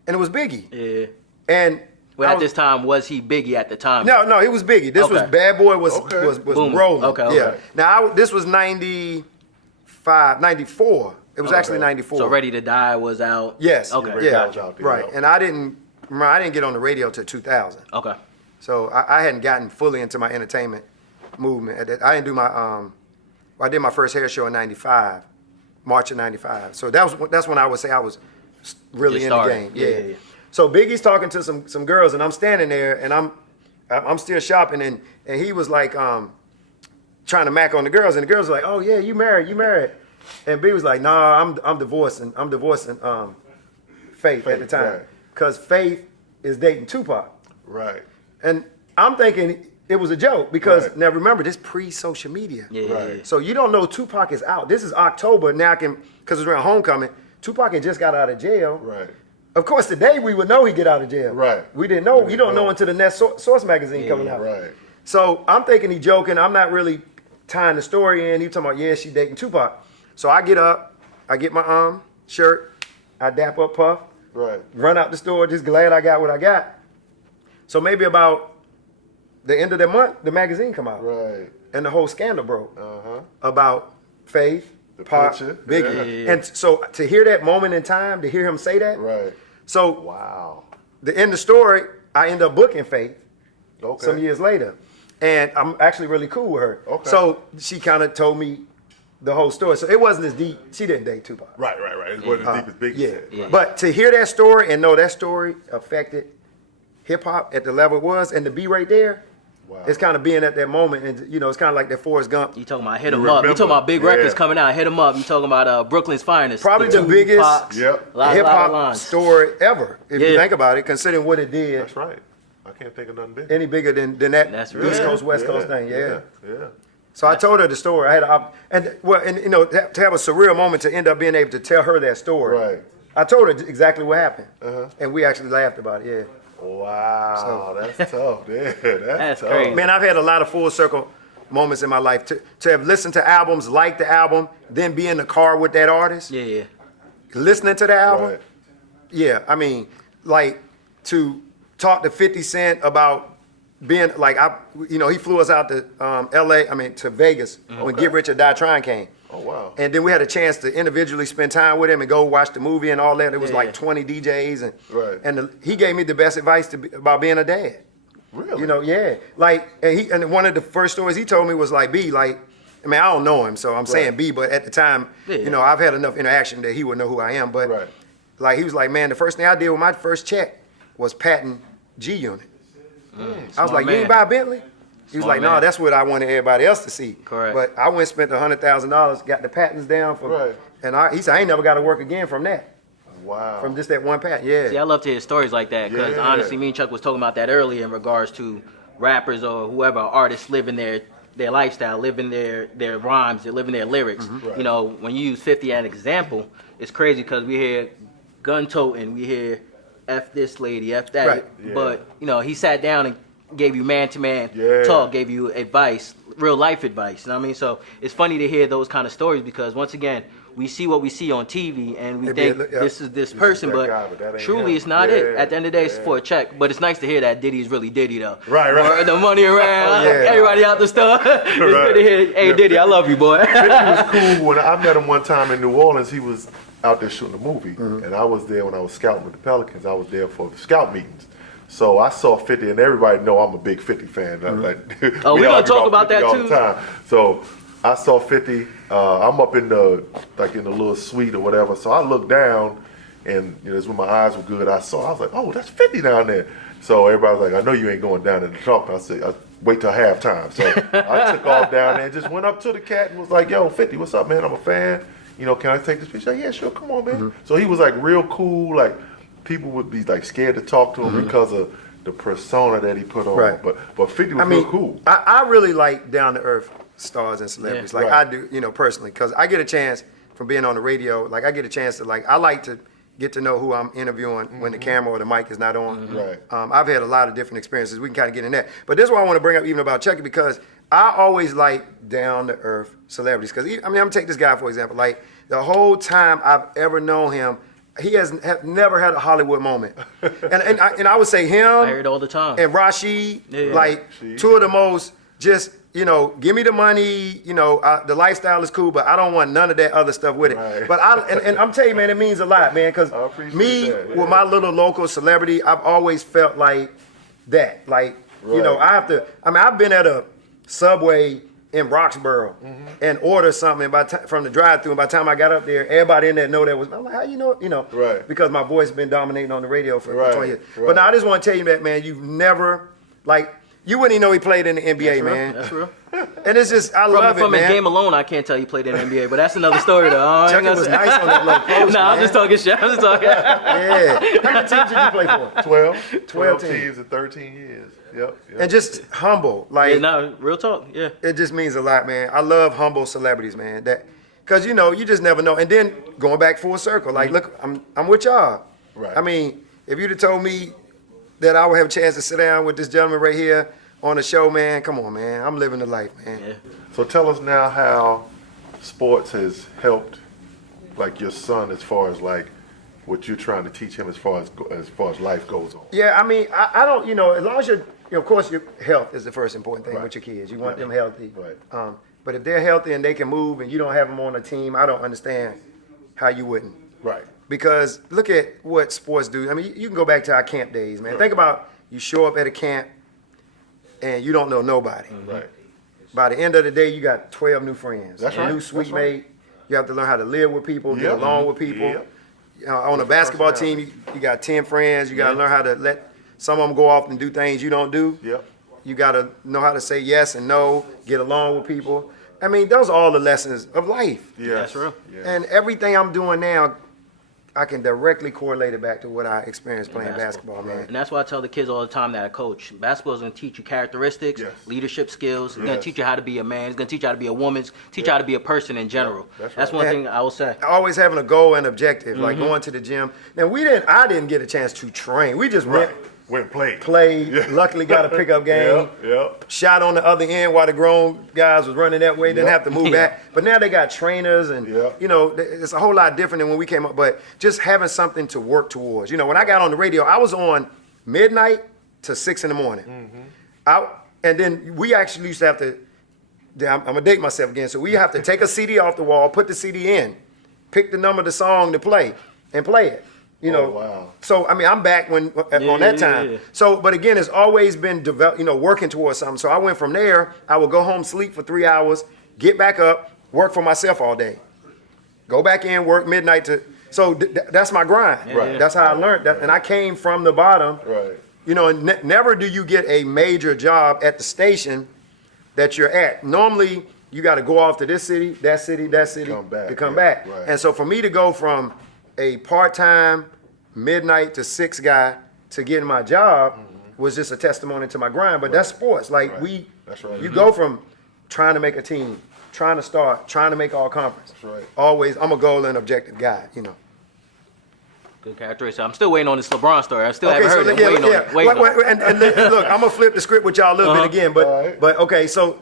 it was Biggie. Yeah. And Well, I at was- this time, was he Biggie at the time? no, it was Biggie. This was Okay. Bad Boy was Okay. Boom. rolling. Okay. Yeah. Now this was 95, 94. It was actually 94. So Ready to Die was out. Yes. Okay. Yeah. Gotcha. Out there, Right. yeah. And I didn't get on the radio till 2000. Okay. So I hadn't gotten fully into my entertainment movement. I didn't do I did my first hair show in 95, March of 95. So that's when I would say I was really Just in the started. game. Yeah. So Biggie's talking to some girls, and I'm standing there, and I'm still shopping, and he was like trying to mac on the girls, and the girls were like, oh yeah, you married. And Biggie was like, nah, I'm divorcing Faith at the time. Right. Because Faith is dating Tupac. Right. And I'm thinking it was a joke because Right. now remember, this pre-social media. Yeah. Right. So you don't know Tupac is out. This is October. Now because it's around homecoming, Tupac had just got out of jail. Right. Of course, today we would know he get out of jail. Right. We didn't know. We You don't didn't know know. until the next Source magazine coming out. Right. So I'm thinking he joking. I'm not really tying the story in. He talking about, yeah, she dating Tupac. So I get up, I get my shirt, I dap up Puff, Right. run out the store, just glad I got what I got. So maybe about the end of the month, the magazine come out. Right. And the whole scandal broke Uh-huh. about Faith, The Pac, picture. Biggie. Yeah. And so to hear that moment in time, to hear him say that. Right. So Wow. the end of the story, I end up booking Faith Okay. some years later. And I'm actually really cool with her. Okay. So she kind of told me the whole story. So it wasn't as deep. She didn't date Tupac. Right. It wasn't as deep as Biggie Yeah. said. Yeah. But to hear that story and know that story affected hip hop at the level it was, and to be right there, Wow. it's kind of being at that moment, and it's kind of like that Forrest Gump. You talking about hit You 'em up. You remember. talking about big records Yeah. coming out. Hit 'em up. You talking about Brooklyn's finest. Probably the Tupacs, biggest Yep. lot hip of hop lines. story ever, if you Yeah. think about it, considering what it did. That's right. I can't think of nothing big. Any bigger than that That's East right. Coast West Coast thing, yeah. Yeah. So I told her the story. I had to have a surreal moment to end up being able to tell her that story. Right. I told her exactly what happened, Uh-huh. and we actually laughed about it. Yeah. Wow. That's tough. Yeah. That's tough. crazy. Man, I've had a lot of full circle moments in my life to have listened to albums, like the album, then be in the car with that artist, Yeah. listening to the album. Right. Yeah, I mean, like to talk to 50 Cent about being like he flew us out to to Vegas when Get Rich or Die Trying came. Oh wow. And then we had a chance to individually spend time with him and go watch the movie and all that. It was Yeah. like 20 DJs Right. and he gave me the best advice about being a dad. Really? Yeah. Like, and one of the first stories he told me was like, I don't know him, so I'm saying B, but at the time, Yeah. I've had enough interaction that he would know who I am. But Right. like, he was like, man, the first thing I did with my first check was patent G Unit. I was Smart like, you man. ain't buy a Bentley? He was Smart like, no, man. that's what I wanted everybody else to see. Correct. But I went and spent $100,000, got the patents down for, Right. and he said, I ain't never got to work again from that, Wow. from just that one patent. Yeah. See, I love to hear stories like that because Yeah. honestly, me and Chuck was talking about that earlier in regards to rappers or whoever artists living their lifestyle, living their rhymes, they're living their lyrics. Right. You know, when you use 50 as an example, it's crazy because we hear gun toting, we hear F this lady, F that. Right. Yeah. But, he sat down and gave you man-to-man Yeah. talk, gave you advice, real life advice. You know what I mean? So it's funny to hear those kind of stories because once again, we see what we see on TV and we It think be- yeah. this is this person, that but guy, but that ain't truly him. it's not Yeah, it. At the end of the day, it's yeah. for a check. But it's nice to hear that Diddy's really Diddy though. Right. Or the money around, Oh, yeah. everybody out the store. It's good to hear, hey Yeah, Diddy, I love you, boy. 50 was cool. When I met him one time in New Orleans, he was out there shooting a movie, and I was there when I was scouting with the Pelicans. I was there for the scout meetings. So I saw 50, and everybody know I'm a big 50 fan. Oh, we we gonna argue talk about 50 that all too. the time. So I saw 50. I'm up in the little suite or whatever. So I looked down, and it's when my eyes were good. I was like, oh, that's 50 down there. So everybody was like, I know you ain't going down there to talk. I said, I wait till halftime. So I took off down there and just went up to the cat and was like, yo, 50, what's up, man? I'm a fan. Can I take this picture? Yeah, sure, come on, man. So he was like real cool. Like people would be like scared to talk to him because of the persona that he put on. Right. But 50 was real cool. I really like down to earth stars and celebrities. Yeah. Like Right. I do, personally, because I get a chance from being on the radio. Like I get a chance to I like to get to know who I'm interviewing when the camera or the mic is not on. Right. I've had a lot of different experiences. We can kind of get in that. But this is what I want to bring up even about Chucky because I always like down to earth celebrities. Because I'm gonna take this guy for example. Like the whole time I've ever known him, he has never had a Hollywood moment. and I would say him. I hear it all the time. And Rashid, Yeah. like Rashid, two of the most just, give me the money, the lifestyle is cool, but I don't want none of that other stuff with it. Right. But and I'm telling you, man, it means a lot, man, because I appreciate me, that, yeah. with my little local celebrity, I've always felt like that. Like, Right. I've been at a Subway in Roxborough and order something from the drive-thru, and by the time I got up there, everybody in there know that was, I'm like, how you know? Right. Because my voice been dominating on the radio for Right, 20 years. right. But now I just want to tell you that, man, you've never, you wouldn't even know he played in the NBA, man. That's real. And it's just, I love From it, his man. game alone, I can't tell you played in the NBA, but that's another story though. I ain't Chucky gonna was say- nice on that little post, Nah, I'm man. just talking shit. I'm just talking. Yeah. How many teams did you play for? 12 12 teams in 13 years. Yep. And just humble. Yeah, no, real talk. Yeah. It just means a lot, man. I love humble celebrities, man. Because, you just never know. And then going back full circle, look, I'm with y'all. Right. I mean, if you'd have told me that I would have a chance to sit down with this gentleman right here on the show, man, come on, man. I'm living the life, man. Yeah. So tell us now how sports has helped, your son, as far as what you're trying to teach him as far as life goes on. Yeah, I mean, I don't, as long as you're, of course, your health is the first important thing Right. with your kids. You want them healthy. Right. But if they're healthy and they can move and you don't have them on a team, I don't understand how you wouldn't. Right. Because look at what sports do. I mean, you can go back to our camp days, man. Right. Think about you show up at a camp and you don't know nobody. Right. By the end of the day, you got 12 new friends. That's a right. new That's suite right. mate. You have to learn how to live with people, get Yep. along with people. Yep. On a basketball team, you got 10 friends. You got to learn how to let some of them go off and do things you don't do. Yep. You got to know how to say yes and no, get along with people. I mean, those are all the lessons of life. Yes. That's real. Yes. And everything I'm doing now, I can directly correlate it back to what I experienced playing basketball, man. And that's why I tell the kids all the time that I coach. Basketball is going to teach you characteristics, Yes. leadership skills. It's going Yes. to teach you how to be a man. It's going to teach you how to be a woman. Teach you how to be a person in general. That's That's right. one And- thing I will say. Always having a goal and objective, like Mm-hmm. going to the gym. Now I didn't get a chance to train. We just Right. Went and played. played. Yeah. Luckily got a pickup game. Yep. Shot on the other end while the grown guys was running that way. Didn't Yep. have to move Yeah. back. But now they got trainers and, Yep. it's a whole lot different than when we came up. But just having something to work towards. When I got on the radio, I was on midnight to 6 in the morning. Mm-hmm. And then we actually used to have to, I'm going to date myself again. So we have to take a CD off the wall, put the CD in, pick the number of the song to play, and play it. Oh, wow. So I mean, I'm back on that time. yeah. So, but again, it's always been working towards something. So I went from there. I would go home, sleep for 3 hours, get back up, work for myself all day, go back in, work midnight to. So that's my grind. Right. That's how I learned that, and I came from the bottom. Right. And never do you get a major job at the station that you're at. Normally, you got to go off to this city, that city, that city, Come back, to come yeah, back. right. And so for me to go from a part-time midnight to 6 guy to getting my job was just a testimony to my grind. But that's sports. Like Right. That's right. you go from trying to make a team, trying to start, trying to make all conference. That's right. Always, I'm a goal and objective guy. Good characteristic. I'm still waiting on this LeBron story. I still haven't so heard it. I'm waiting on it. Waiting on it. And look, I'm gonna flip the script with y'all a little bit again, but All right. but okay, so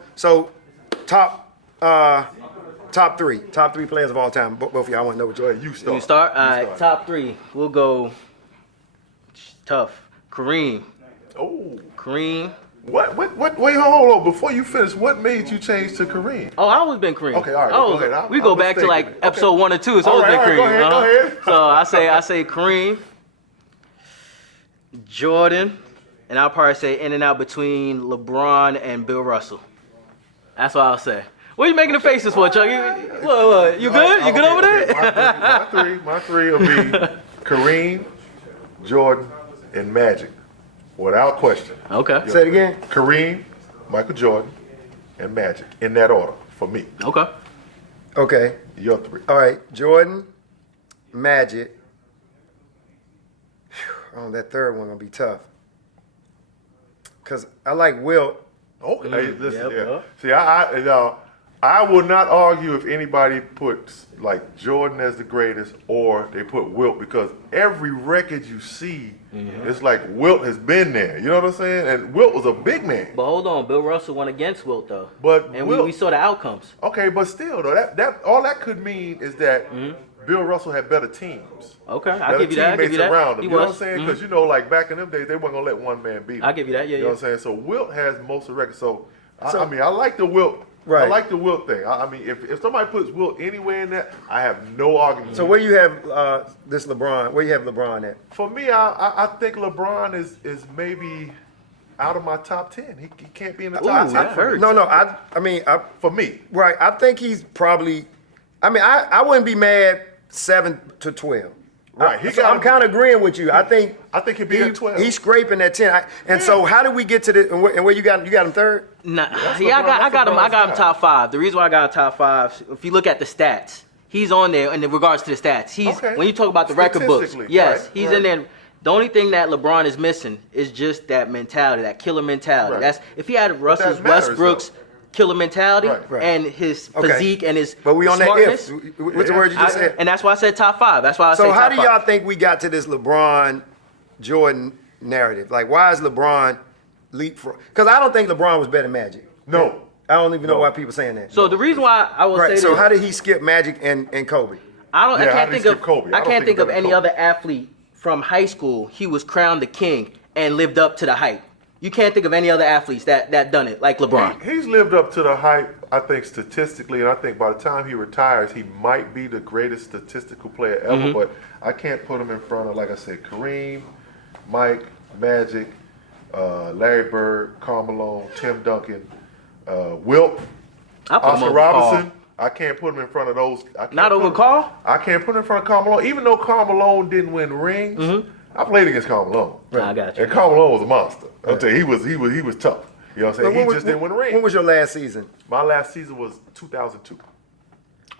top three players of all time. Both of y'all, I want to know what Go ahead. You start. You start? All right, start. top three. We'll go tough. Kareem. Oh. Kareem. What? Wait, hold on. Before you finish, what made you change to Kareem? Oh, I always been Kareem. Okay, all right, Oh, go ahead. we go I'm back to like mistaken. episode 1 or 2. So All I always right, been all Kareem. right, go ahead. So I say Kareem, Jordan, and I'll probably say in and out between LeBron and Bill Russell. That's what I'll say. What are you making the faces for, Chuck? What? You good? You good over there? Okay. My three will be Kareem, Jordan, and Magic, without question. Okay. Say it again. Kareem, Michael Jordan, and Magic in that order for me. Okay. Okay. Your three. All right. Jordan, Magic. Oh, that third one gonna be tough. Cause I like Wilt. Okay, hey, listen. Yep, Yeah. yep. See, I will not argue if anybody puts like Jordan as the greatest or they put Wilt, because every record you see, it's like Wilt has been there. You know what I'm saying? And Wilt was a big man. But hold on, Bill Russell went against Wilt though. But and Wilt- we saw the outcomes. Okay, but still though, that all that could mean is that Bill Russell had better teams. Okay, I'll Better give you that. I'll give teammates you that. around him. He You know what I'm was. saying? Because like back in them days, they weren't gonna let one man beat him. I'll give you that. Yeah, You know what I'm saying? So Wilt has most of the records. So I So- mean, I like the Wilt. Right. I like the Wilt thing. I mean, if somebody puts Wilt anywhere in that, I have no argument. So where you have this LeBron? Where you have LeBron at? For me, I think LeBron is maybe out of my top 10. He can't be in the top 10 that for me. hurts. No, I mean, For me. right. I think he's probably. I mean, I wouldn't be mad 7 to 12. Right, he So gotta I'm be- kind of agreeing with you. I think he'd be at 12. He's scraping at 10. So how did we get to this? And where you got him third? Nah, that's yeah, I LeBron- got him. I that's got him LeBron's top 5. The reason why I got him top 5, if you look at the stats, he's on there in regards to the stats. He's Okay. when you talk about the record books, Statistically, yes, right, he's right. in there. The only thing that LeBron is missing is just that mentality, that killer mentality. Right. That's if he had Russell's matters, Westbrook's though. killer mentality Right. and his Okay. physique and his But we on smartness, that if. What's the word you just said? and that's why I said top 5. That's why I So say how top do y'all 5. think we got to this LeBron Jordan narrative? Like, why is LeBron leapfrog? Because I don't think LeBron was better than Magic. No. I don't even know No. why people saying that. So the reason why I will say right. So this, how did he skip Magic and Kobe? I how can't did he think of skip Kobe? I can't think of any Kobe. other athlete from high school. He was crowned the king and lived up to the hype. You can't think of any other athletes that done it like LeBron. He's lived up to the hype, I think, statistically, and I think by the time he retires, he might be the greatest statistical player ever, Mm-hmm. but I can't put him in front of, like I said, Kareem, Mike, Magic, Larry Bird, Karl Malone, Tim Duncan, Wilt, I put him Oscar over Robertson. Karl. I can't put him in front of those. Not over Karl? I can't put him in front of Karl Malone. Even though Karl Malone didn't win rings, I played against Karl Malone. I got you. And Karl Malone was a monster. I'll tell you, he was tough. You know what I'm saying? He just didn't win a ring. When was your last season? My last season was 2002.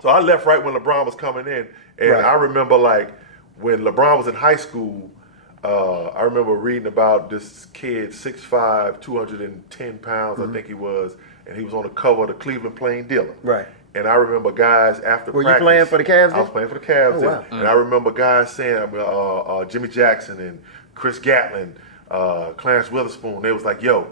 So I left right when LeBron was coming in. And Right. I remember, like, when LeBron was in high school, I remember reading about this kid, 6'5", 210 pounds, I think he was, and he was on the cover of the Cleveland Plain Dealer. Right. And I remember guys after Were you practice. playing for the Cavs I was then? playing for the Cavs Oh, then. wow. And I remember guys saying, Jimmy Jackson and Chris Gatlin, Clarence Witherspoon, they was like, yo,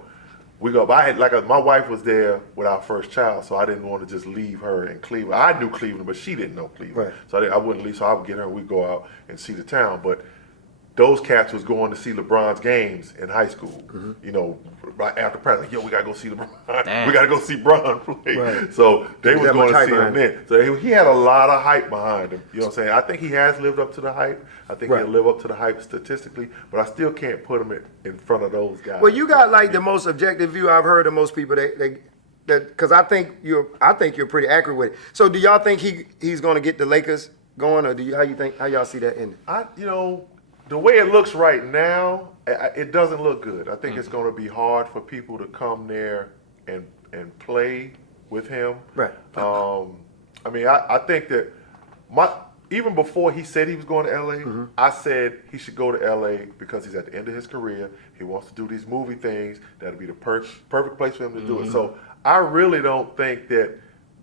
we go. I had my wife was there with our first child, so I didn't want to just leave her in Cleveland. I knew Cleveland, but she didn't know Cleveland, Right. so I wouldn't leave. So I would get her, and we'd go out and see the town. But those cats was going to see LeBron's games in high school. You know, right after practice, like, yo, we gotta go see LeBron. Damn. We gotta go see Bron play. Right. So they was that going much to see hype him behind then. So he had a lot of hype behind him. You know what I'm saying? I think he has lived up to the hype. I think Right. he'll live up to the hype statistically, but I still can't put him in front of those guys. Well, you got like the most objective view I've heard of most people. That because I think you're pretty accurate with it. So do y'all think he's going to get the Lakers going, or how y'all see that ending? The way it looks right now, it doesn't look good. I think it's going to be hard for people to come there and play with him. Right. I think that even before he said he was going to LA, I said he should go to LA because he's at the end of his career. He wants to do these movie things. That'll be the perfect place for him to do it. So I really don't think that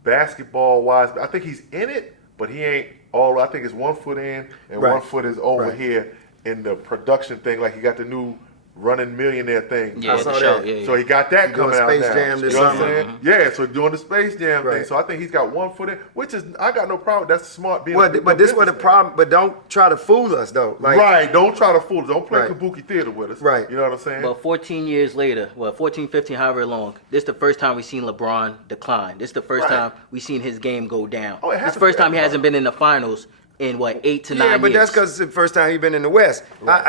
basketball-wise, I think he's in it, but he ain't all. I think it's 1 foot in and Right. 1 foot is over Right. here in the production thing. Like he got the new Running Millionaire thing. Yeah, saw the show. that. Yeah, So he got that Doing coming out Space now. Jam this you know what I'm summer. saying? Yeah, so doing the Space Jam thing. Right. So I think he's got 1 foot in, which is I got no problem. That's smart being. Well, a but this was the businessman. problem. But don't try to fool us though. Like, Right. Don't try to fool us. Don't play Right. Kabuki Theater with us. Right. You know what I'm saying? But 14 years later, 14, 15, however long, this is the first time we've seen LeBron decline. This is the first Right. time we've seen his game go down. Oh, it This is happens the first to time he hasn't everybody. been in the finals in 8 to 9 Yeah, but years. that's because it's the first time he's been in the West.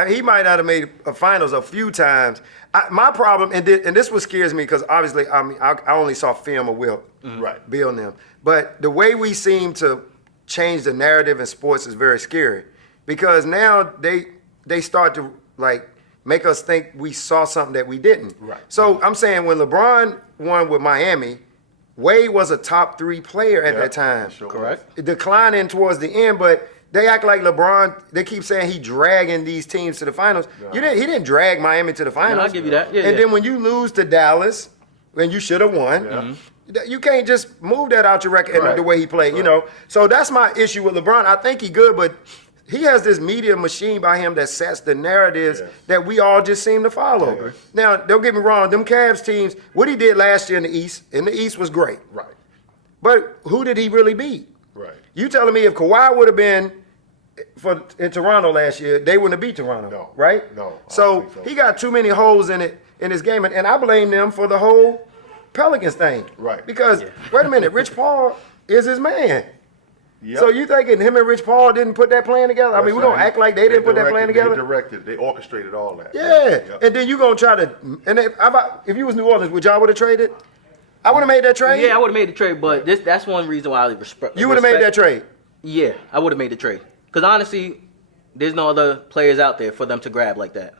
He might not have made a finals a few times. My problem, and this what scares me, because obviously, I only saw film of Wilt, Right. Bill and them. But the way we seem to change the narrative in sports is very scary, because now they start to like make us think we saw something that we didn't. Right. So I'm saying when LeBron won with Miami, Wade was a top 3 player at Yeah, that time. sure Correct. Declining towards the end, but they act like LeBron. They keep saying he dragging these teams to the finals. Yeah. He didn't drag Miami to the finals. I'll give you that. Yeah, and yeah. then when you lose to Dallas, when you should have won, you can't just move that out your record Right. the way he played. You know. So that's my issue with LeBron. I think he good, but he has this media machine by him that sets the narratives Yes. that we all just seem to follow. agree. Now, don't get me wrong. Them Cavs teams, what he did last year in the East was great. Right. But who did he really beat? Right. You telling me if Kawhi would have been in Toronto last year, they wouldn't have beat Toronto, No. right? No, I So don't think so. he got too many holes in his game, and I blame them for the whole Pelicans thing. Right. Because wait a minute, Rich Paul is his man. Yep. So you thinking him and Rich Paul didn't put that plan together? I mean, we're gonna act like they didn't put that plan together. They directed. They orchestrated all that. Yeah, Yep. and then you gonna try to, and if you was New Orleans, would y'all would have traded? I would have made that trade. Yeah, I would have made the trade, but that's one reason why I respect. You would have made that trade. Yeah, I would have made the trade. Because honestly, there's no other players out there for them to grab like that.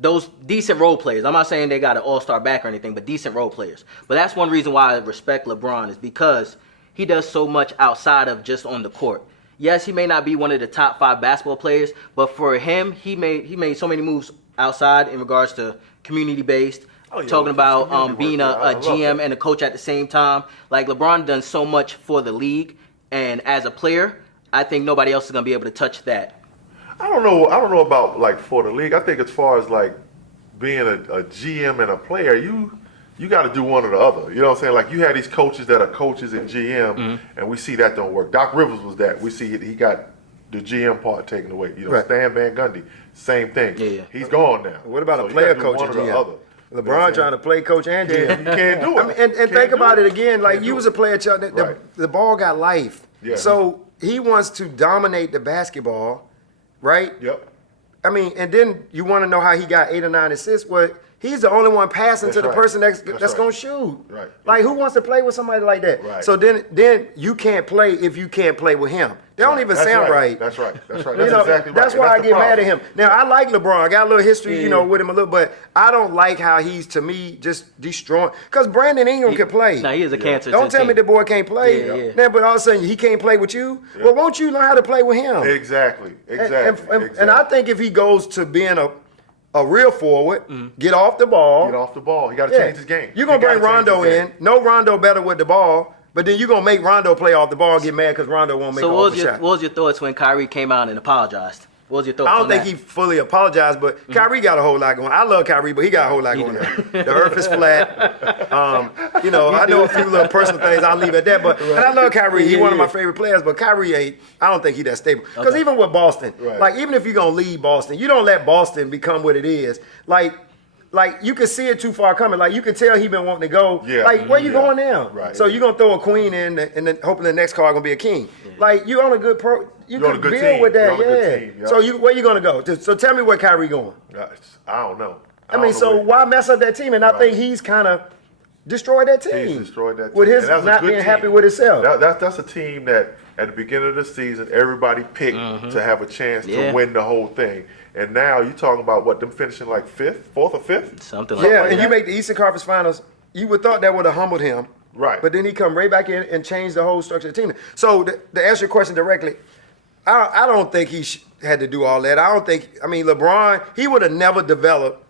Those decent role players. I'm not saying they got an all-star back or anything, but decent role players. But that's one reason why I respect LeBron is because he does so much outside of just on the court. Yes, he may not be one of the top 5 basketball players, but for him, he made so many moves outside in regards to community-based. Oh, yeah, Talking about community being work, yeah, I a love GM that. and a coach at the same time. Like LeBron done so much for the league, and as a player, I think nobody else is gonna be able to touch that. I don't know about like for the league. I think as far as like being a GM and a player, you you got to do one or the other. You know what I'm saying? Like you had these coaches that are coaches and GM, and we see that don't work. Doc Rivers was that. We see he got the GM part taken away. You know, Right. Stan Van Gundy, same thing. Yeah. He's gone now. What about So a you player gotta do coach one and or the GM? other. LeBron trying to play coach and GM. You can't do it. I mean, and Can't think do about it again. Like Can't you do was it. a player, Chuck. Right. The ball got life. Yeah. So he wants to dominate the basketball, right? Yep. I mean, and then you want to know how he got 8 or 9 assists. Well, he's the only one passing That's to the right. person that's That's going right. to shoot. Right. Like, who wants to play with somebody like that? Right. So then you can't play if you can't play with him. That don't even That's sound right. That's right. That's right. You That's know, exactly right. that's And why I the get mad problem. at him. Now I like LeBron. I got a little history, Yeah. with him a little, but I don't like how he's to me just destroying. Because Brandon Ingram can play. Nah, he is a cancer. Don't to tell me team. the boy can't play. Yeah, yeah. Now, but all of a sudden he can't play with you. Yeah. Well, won't you learn how to play with him? Exactly. And- Exactly. And I think if he goes to being a real forward, get off the ball. Get off the ball. He got to Yeah. change his game. You're going to bring Rondo in. No Rondo better with the ball, but then you're going to make Rondo play off the ball and get mad because Rondo won't make So off what the was your shot. what was your thoughts when Kyrie came out and apologized? What was your thoughts? I don't on think that? he fully apologized, but Kyrie got a whole lot going. I love Kyrie, but he got a whole lot going on. The earth is flat. I know a few little personal things. I'll leave it at that. But and I love Kyrie. He's one of my favorite players. But Kyrie ain't. I don't think he that stable. Because even with Boston, Right. like even if you're gonna leave Boston, you don't let Boston become what it is. Like you can see it too far coming. Like you can tell he been wanting to go. Yeah. Like where you Yeah. going now? Right. So you gonna throw a queen in, and then hoping the next card gonna be a king. Like you on a good pro. You You're on can a good build team. with that. You're on a good Yeah. team, yeah. So where you gonna go? So tell me where Kyrie going. I don't know. I mean, so why mess up that team? And I Right. think he's kind of destroyed that team. He's destroyed that team. With his And that was a not good being team. happy with himself. That's a team that at the beginning of the season everybody picked to have a chance Yeah. to win the whole thing. And now you talking about what them finishing like fourth or fifth? Something like Yeah, that. and you make the Eastern Conference Finals. You would thought that would have humbled him. Right. But then he come right back in and changed the whole structure of the team. So to answer your question directly, I don't think he had to do all that. I mean, LeBron, he would have never developed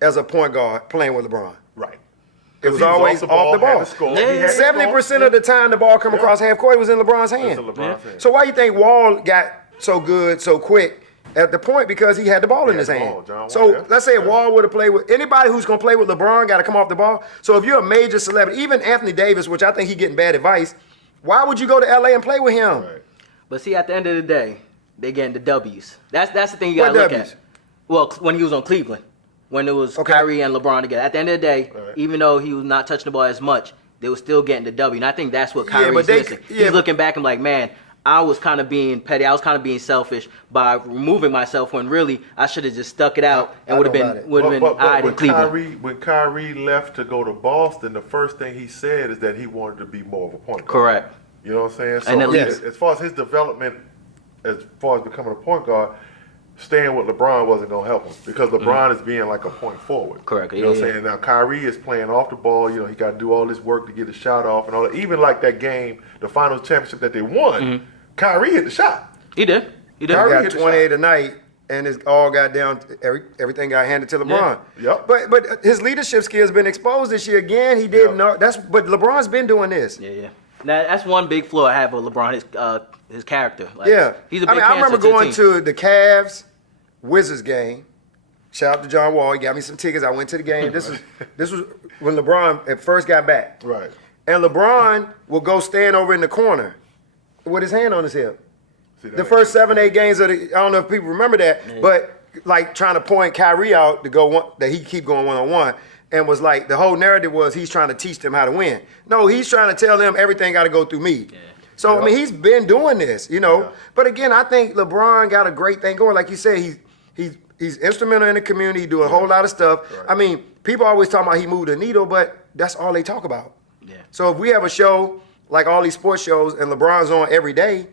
as a point guard playing with LeBron. Right. It was He always off the ball. had to score. Yeah. He had to 70% score. of the time the ball come Yeah. across half court, it was in LeBron's hand. It's in LeBron's hand. So why you think Wall got so good so quick at the point? Because he had the ball in had his the hand. ball, John Wall, So yeah. let's say if Yeah. Wall would have played with anybody who's gonna play with LeBron, got to come off the ball. So if you're a major celebrity, even Anthony Davis, which I think he getting bad advice, why would you go to LA and play with him? Right. But see, at the end of the day, they getting the W's. That's the thing you What gotta look W's? at. Well, when he was on Cleveland, when it was Okay. Kyrie and LeBron together. At the end of the day, Right. even though he was not touching the ball as much, they were still getting the W. And I think that's what Yeah, Kyrie's but they- missing. yeah, He's but- looking back and like, man, I was kind of being petty. I was kind of being selfish by removing myself when really I should have just stuck it out and I would have know about been it. would have been eyed in when Cleveland. Kyrie left to go to Boston, the first thing he said is that he wanted to be more of a point guard. Correct. You know what I'm saying? So And then- Yes. as far as his development, as far as becoming a point guard, staying with LeBron wasn't going to help him because LeBron is being like a point forward. Correct. You know what Yeah, I'm saying? Now Kyrie is playing off the ball. You know, he got to do all this work to get a shot off and all that. Even like that game, the finals championship that they won, Kyrie hit the shot. He did. He did. He Kyrie got hit the 28 a night, and it all got down. Everything got handed to LeBron. Yeah. Yep. But his leadership skills been exposed this year again. He didn't know. But LeBron's been doing this. Yeah, yeah. Now that's one big flaw I have with LeBron. His character. Like, Yeah. He's a big I remember cancer going the team. to the Cavs Wizards game. Shout out to John Wall. He got me some tickets. I went to the game. This was when LeBron at first got back. Right. And LeBron will go stand over in the corner with his hand on his hip. See, that The makes first sense. 7-8 games of the, I don't know if people remember that, but like trying to point Kyrie out to go that he keep going one-on-one, and was like the whole narrative was he's trying to teach them how to win. No, he's trying to tell them everything got to go through me. So I mean, he's been doing this, you know. Yeah. But again, I think LeBron got a great thing going. Like you said, he's instrumental in the community. He do a whole lot of stuff. Right. I mean, people always talk about he moved the needle, but that's all they talk about. Yeah. So if we have a show like all these sports shows and LeBron's on every day,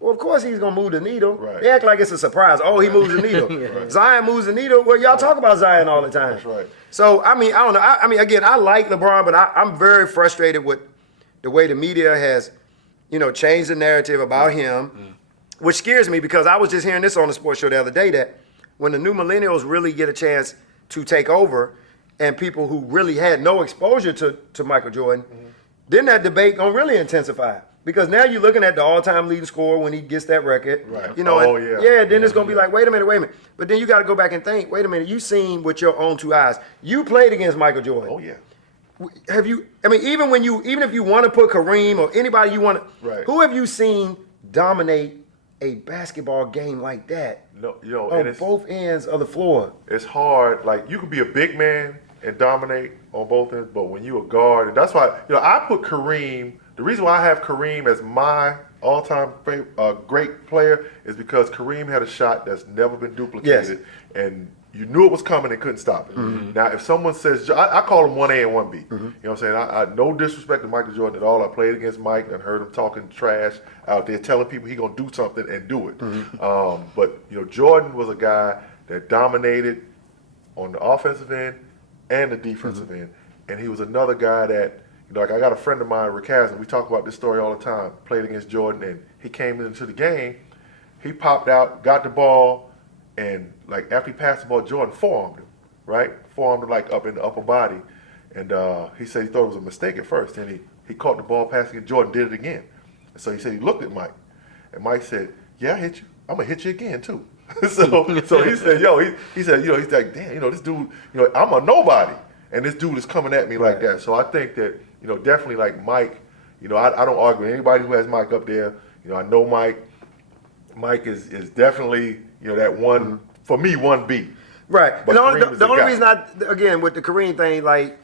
well, of course he's gonna move the needle. Right. They act like it's a surprise. Oh, he moves the needle. Right. Zion moves the needle. Well, y'all talk about Zion all the time. That's right. So I mean, I don't know. I mean, again, I like LeBron, but I'm very frustrated with the way the media has, changed the narrative about him, which scares me because I was just hearing this on the sports show the other day that when the new millennials really get a chance to take over, and people who really had no exposure to Michael Jordan, then that debate gonna really intensify. Because now you're looking at the all-time leading scorer when he gets that record. Right. Then it's going to be like, wait a minute. But then you got to go back and think, wait a minute, you seen with your own two eyes. You played against Michael Jordan. Oh, yeah. have you? I mean, even if you want to put Kareem or anybody you want to, Right. who have you seen dominate a basketball game like that? No, you know, on both ends of the floor. It's hard. Like you could be a big man and dominate on both ends, but when you a guard, and that's why I put Kareem. The reason why I have Kareem as my all-time great player is because Kareem had a shot that's never been duplicated, and you knew it was coming and couldn't stop it. Now, if someone says, I call him 1A and 1B. You know what I'm saying? I no disrespect to Michael Jordan at all. I played against Mike and heard him talking trash out there, telling people he gonna do something and do it. But Jordan was a guy that dominated on the offensive end and the defensive end, and he was another guy that. Like I got a friend of mine, Rick Haslam, we talk about this story all the time, played against Jordan, and he came into the game, he popped out, got the ball, and like after he passed the ball, Jordan forearmed him, right? Forearmed him like up in the upper body. And he said he thought it was a mistake at first, and he caught the ball passing, and Jordan did it again. And so he said he looked at Mike, and Mike said, yeah, I hit you. I'm going to hit you again too. so he said, he's like, damn, this dude, I'm a nobody. And this dude is coming at me like that. So I think that, definitely like Mike, I don't argue with anybody who has Mike up there. I know Mike. Mike is definitely, that one, for me, 1B. Right. But The only reason again, with the Kareem thing, like,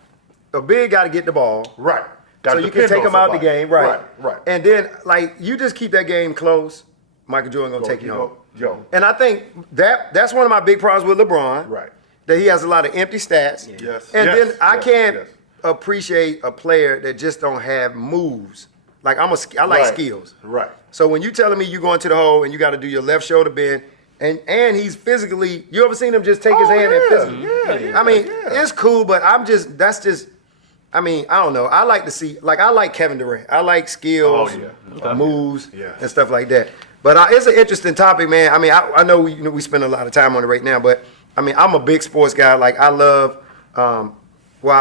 a big got to get the ball. Right. So you can take him out the game. Right. Right. And then, like, you just keep that game close, Michael Jordan going to take you home. And I think that's one of my big problems with LeBron. Right. That he has a lot of empty stats. Yes. And then I can't appreciate a player that just don't have moves. Like I like skills. Right. So when you telling me you go into the hole and you got to do your left shoulder bend, and he's physically, you ever seen him just take his hand and physically? Yeah. I mean, it's cool, but I don't know. I like to see, like I like Kevin Durant. I like skills, moves, and stuff like that. But it's an interesting topic, man. I mean, I know we spend a lot of time on it right now, but I mean, I'm a big sports guy. Like I love,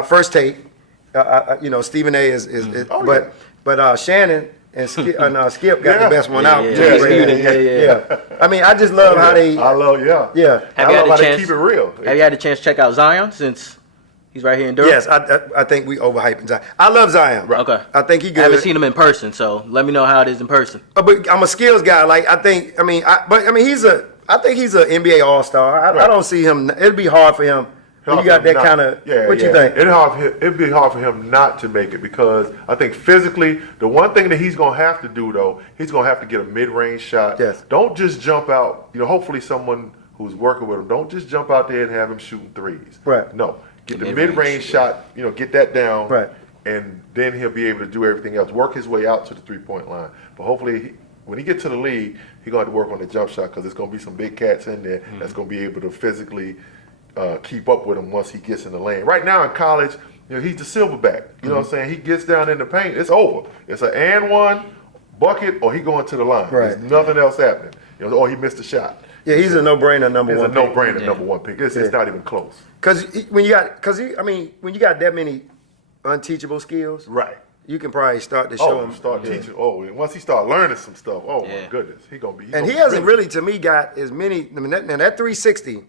First Take, Stephen A. is but Shannon and Skip got the best one out. Yeah. I mean, I just love how they. I love how they keep it real. Have you had a chance to check out Zion since he's right here in Durham? Yes, I think we overhyping Zion. I love Zion. Right. Okay. I think he good. I haven't seen him in person, so let me know how it is in person. But I'm a skills guy. Like I think he's an NBA All-Star. I don't see him. It'd be hard for him. You got that kind of. What you think? It'd be hard for him not to make it because I think physically, the one thing that he's gonna have to do though, he's gonna have to get a mid-range shot. Yes. Don't just jump out. Hopefully someone who's working with him, don't just jump out there and have him shooting threes. Right. No, get the mid-range shot. Get that down. Right. And then he'll be able to do everything else. Work his way out to the three-point line. But hopefully, when he gets to the league, he's going to have to work on the jump shot because there's going to be some big cats in there that's going to be able to physically keep up with him once he gets in the lane. Right now in college, he's the silverback. You know what I'm saying? He gets down in the paint, it's over. It's an and one bucket or he going to the line. Right. There's nothing else happening. Or he missed a shot. Yeah, he's a no-brainer number one. He's a no-brainer number one pick. It's not even close. Because when you got that many unteachable skills, right? You can probably start to show him. Start teaching. And once he start learning some stuff, my goodness, he gonna be. And he hasn't really, to me, got as many. I mean, that 360,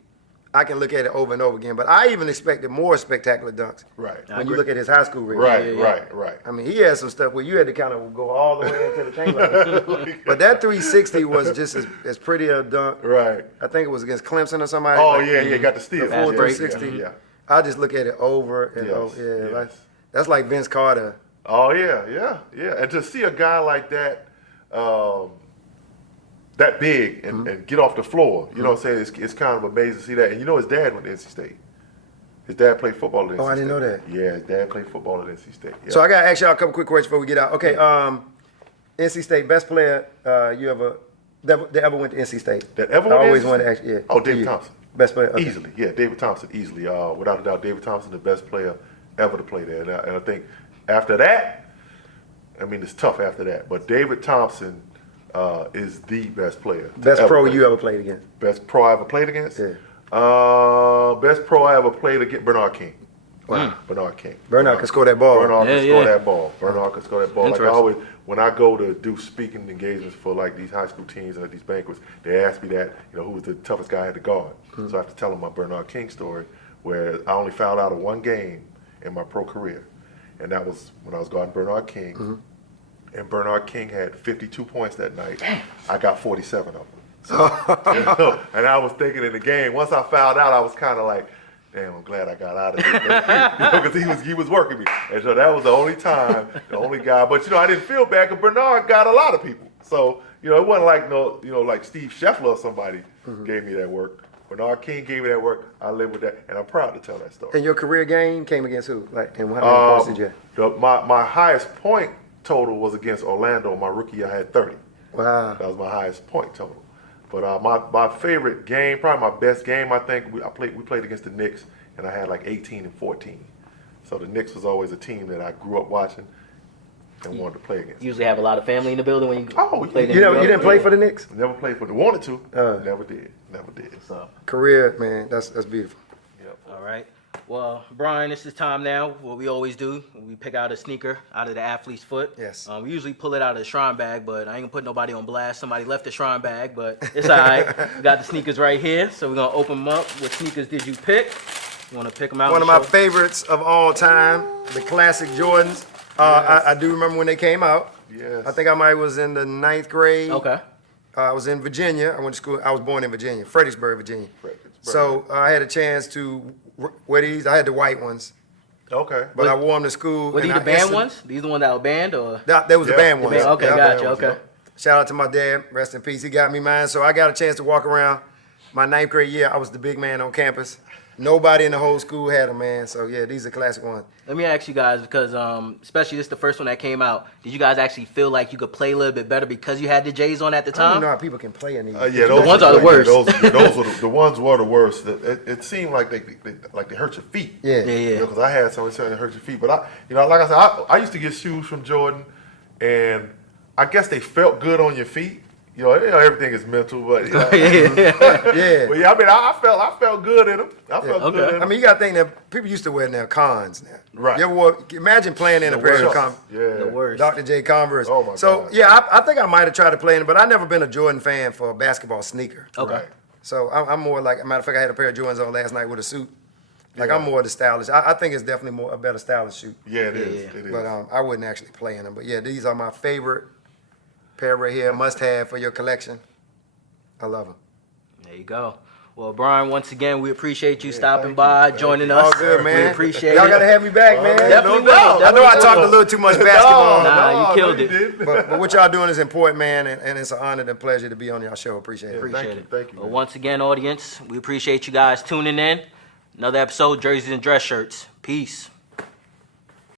I can look at it over and over again. But I even expected more spectacular dunks. Right. When you look at his high school record. Right. I mean, he had some stuff where you had to kind of go all the way into the paint line. But that 360 was just as pretty a dunk. Right. I think it was against Clemson or somebody. Got the steal. The full 360. Yeah. I just look at it over and over. Yeah, that's like Vince Carter. Oh yeah. And to see a guy like that, that big and get off the floor, you know what I'm saying? It's kind of amazing to see that. And his dad went to NC State. His dad played football at NC State. Oh, I didn't know that. Yeah, his dad played football at NC State. Yeah. So I got to ask y'all a couple quick questions before we get out. Okay, NC State, best player that ever went to NC State? That ever went I always to NC wanted to ask, yeah. Oh, David Thompson. Best player? Okay. Easily, yeah, David Thompson, easily. Without a doubt, David Thompson, the best player ever to play there. And I think after that, I mean, it's tough after that. But David Thompson is the best player. Best pro you ever played against? Best pro I ever played against? Yeah. Best pro I ever played against, Bernard King. Wow. Bernard King. Bernard could score that ball. Bernard could score that ball. Bernard could score that ball. Like I Interesting. always, when I go to do speaking engagements for like these high school teams and at these banquets, they ask me that, who was the toughest guy I had to guard. So I have to tell them my Bernard King story, where I only fouled out of one game in my pro career. and that was when I was guarding Bernard King. And Bernard King had 52 points that night. I got 47 of them. So, and I was thinking in the game, once I fouled out, I was kind of like, damn, I'm glad I got out of it. Because he was working me. And so that was the only time, the only guy. But, I didn't feel bad because Bernard got a lot of people. So, it wasn't like, like Steve Scheffler or somebody gave me that work. Bernard King gave me that work. I live with that. And I'm proud to tell that story. And your career game came against who? Like, and how many points did you have? My highest point total was against Orlando. My rookie year, I had 30. Wow. That was my highest point total. But my favorite game, probably my best game, I think we played against the Knicks, and I had like 18 and 14. So the Knicks was always a team that I grew up watching and wanted to play against. You usually have a lot of family in the building when you played in You didn't play for the Knicks? Never played for the wanted to. Never did. So career, man, that's beautiful. Yep. All right. Well, Brian, this is time now. What we always do, we pick out a sneaker out of the athlete's foot. Yes. We usually pull it out of the Shrine bag, but I ain't gonna put nobody on blast. Somebody left the Shrine bag, but it's all right. We got the sneakers right here, so we're gonna open them up. What sneakers did you pick? You wanna pick them out? One of my favorites of all time, the classic Jordans. I do remember when they came out. Yes. I think I might was in the 9th grade. Okay. I was in Virginia. I went to school. I was born in Virginia, Fredericksburg, Virginia. Fredericksburg. So I had a chance to wear these. I had the white ones, Okay. but I wore them to school. Were these the band ones? These the ones that were banned, or? That was the band ones. Okay, Yeah. gotcha. ones, Okay. yeah. Shout out to my dad. Rest in peace. He got me mine. So I got a chance to walk around. My 9th grade year, I was the big man on campus. Nobody in the whole school had them, man. So yeah, these are classic ones. Let me ask you guys, because especially this is the first one that came out. Did you guys actually feel like you could play a little bit better because you had the J's on at the I don't even time? know how people can play in these. Yeah, The ones are the worst. The ones were the worst. It seemed like they hurt your feet. Yeah. Yeah. Because I had somebody saying it hurt your feet. But like I said, I used to get shoes from Jordan, and I guess they felt good on your feet. Everything is mental, but Yeah. But yeah, I mean, I felt good in them. I felt Okay. good in them. I mean, you got to think that people used to wear their Cons now. Right. You ever imagine playing in a pair of Converse. Yeah. The worst. Dr. J Converse. Oh, my so God. yeah, I think I might have tried to play in it, but I've never been a Jordan fan for a basketball sneaker. Okay. Right. So I'm more like, a matter of fact, I had a pair of Jordans on last night with a suit. Like Yeah. I'm more the stylish. I think it's definitely a better stylish shoe. Yeah, it is. Yeah. It is. But I wouldn't actually play in them. But yeah, these are my favorite pair right here, must have for your collection. I love them. There you go. Well, Brian, once again, we appreciate you stopping thank by, you. joining Thank us. All good, man. We appreciate Y'all it. got to have me back, man. Definitely No will. doubt. I know I Definitely talked a will. little too much basketball. Nah, you killed you it. didn't. But what y'all doing is important, man, and it's an honor and pleasure to be on y'all show. Appreciate it. Appreciate it. Thank you, Well, man. once again, audience, we appreciate you guys tuning in. Another episode, Jerseys and Dress Shirts. Peace.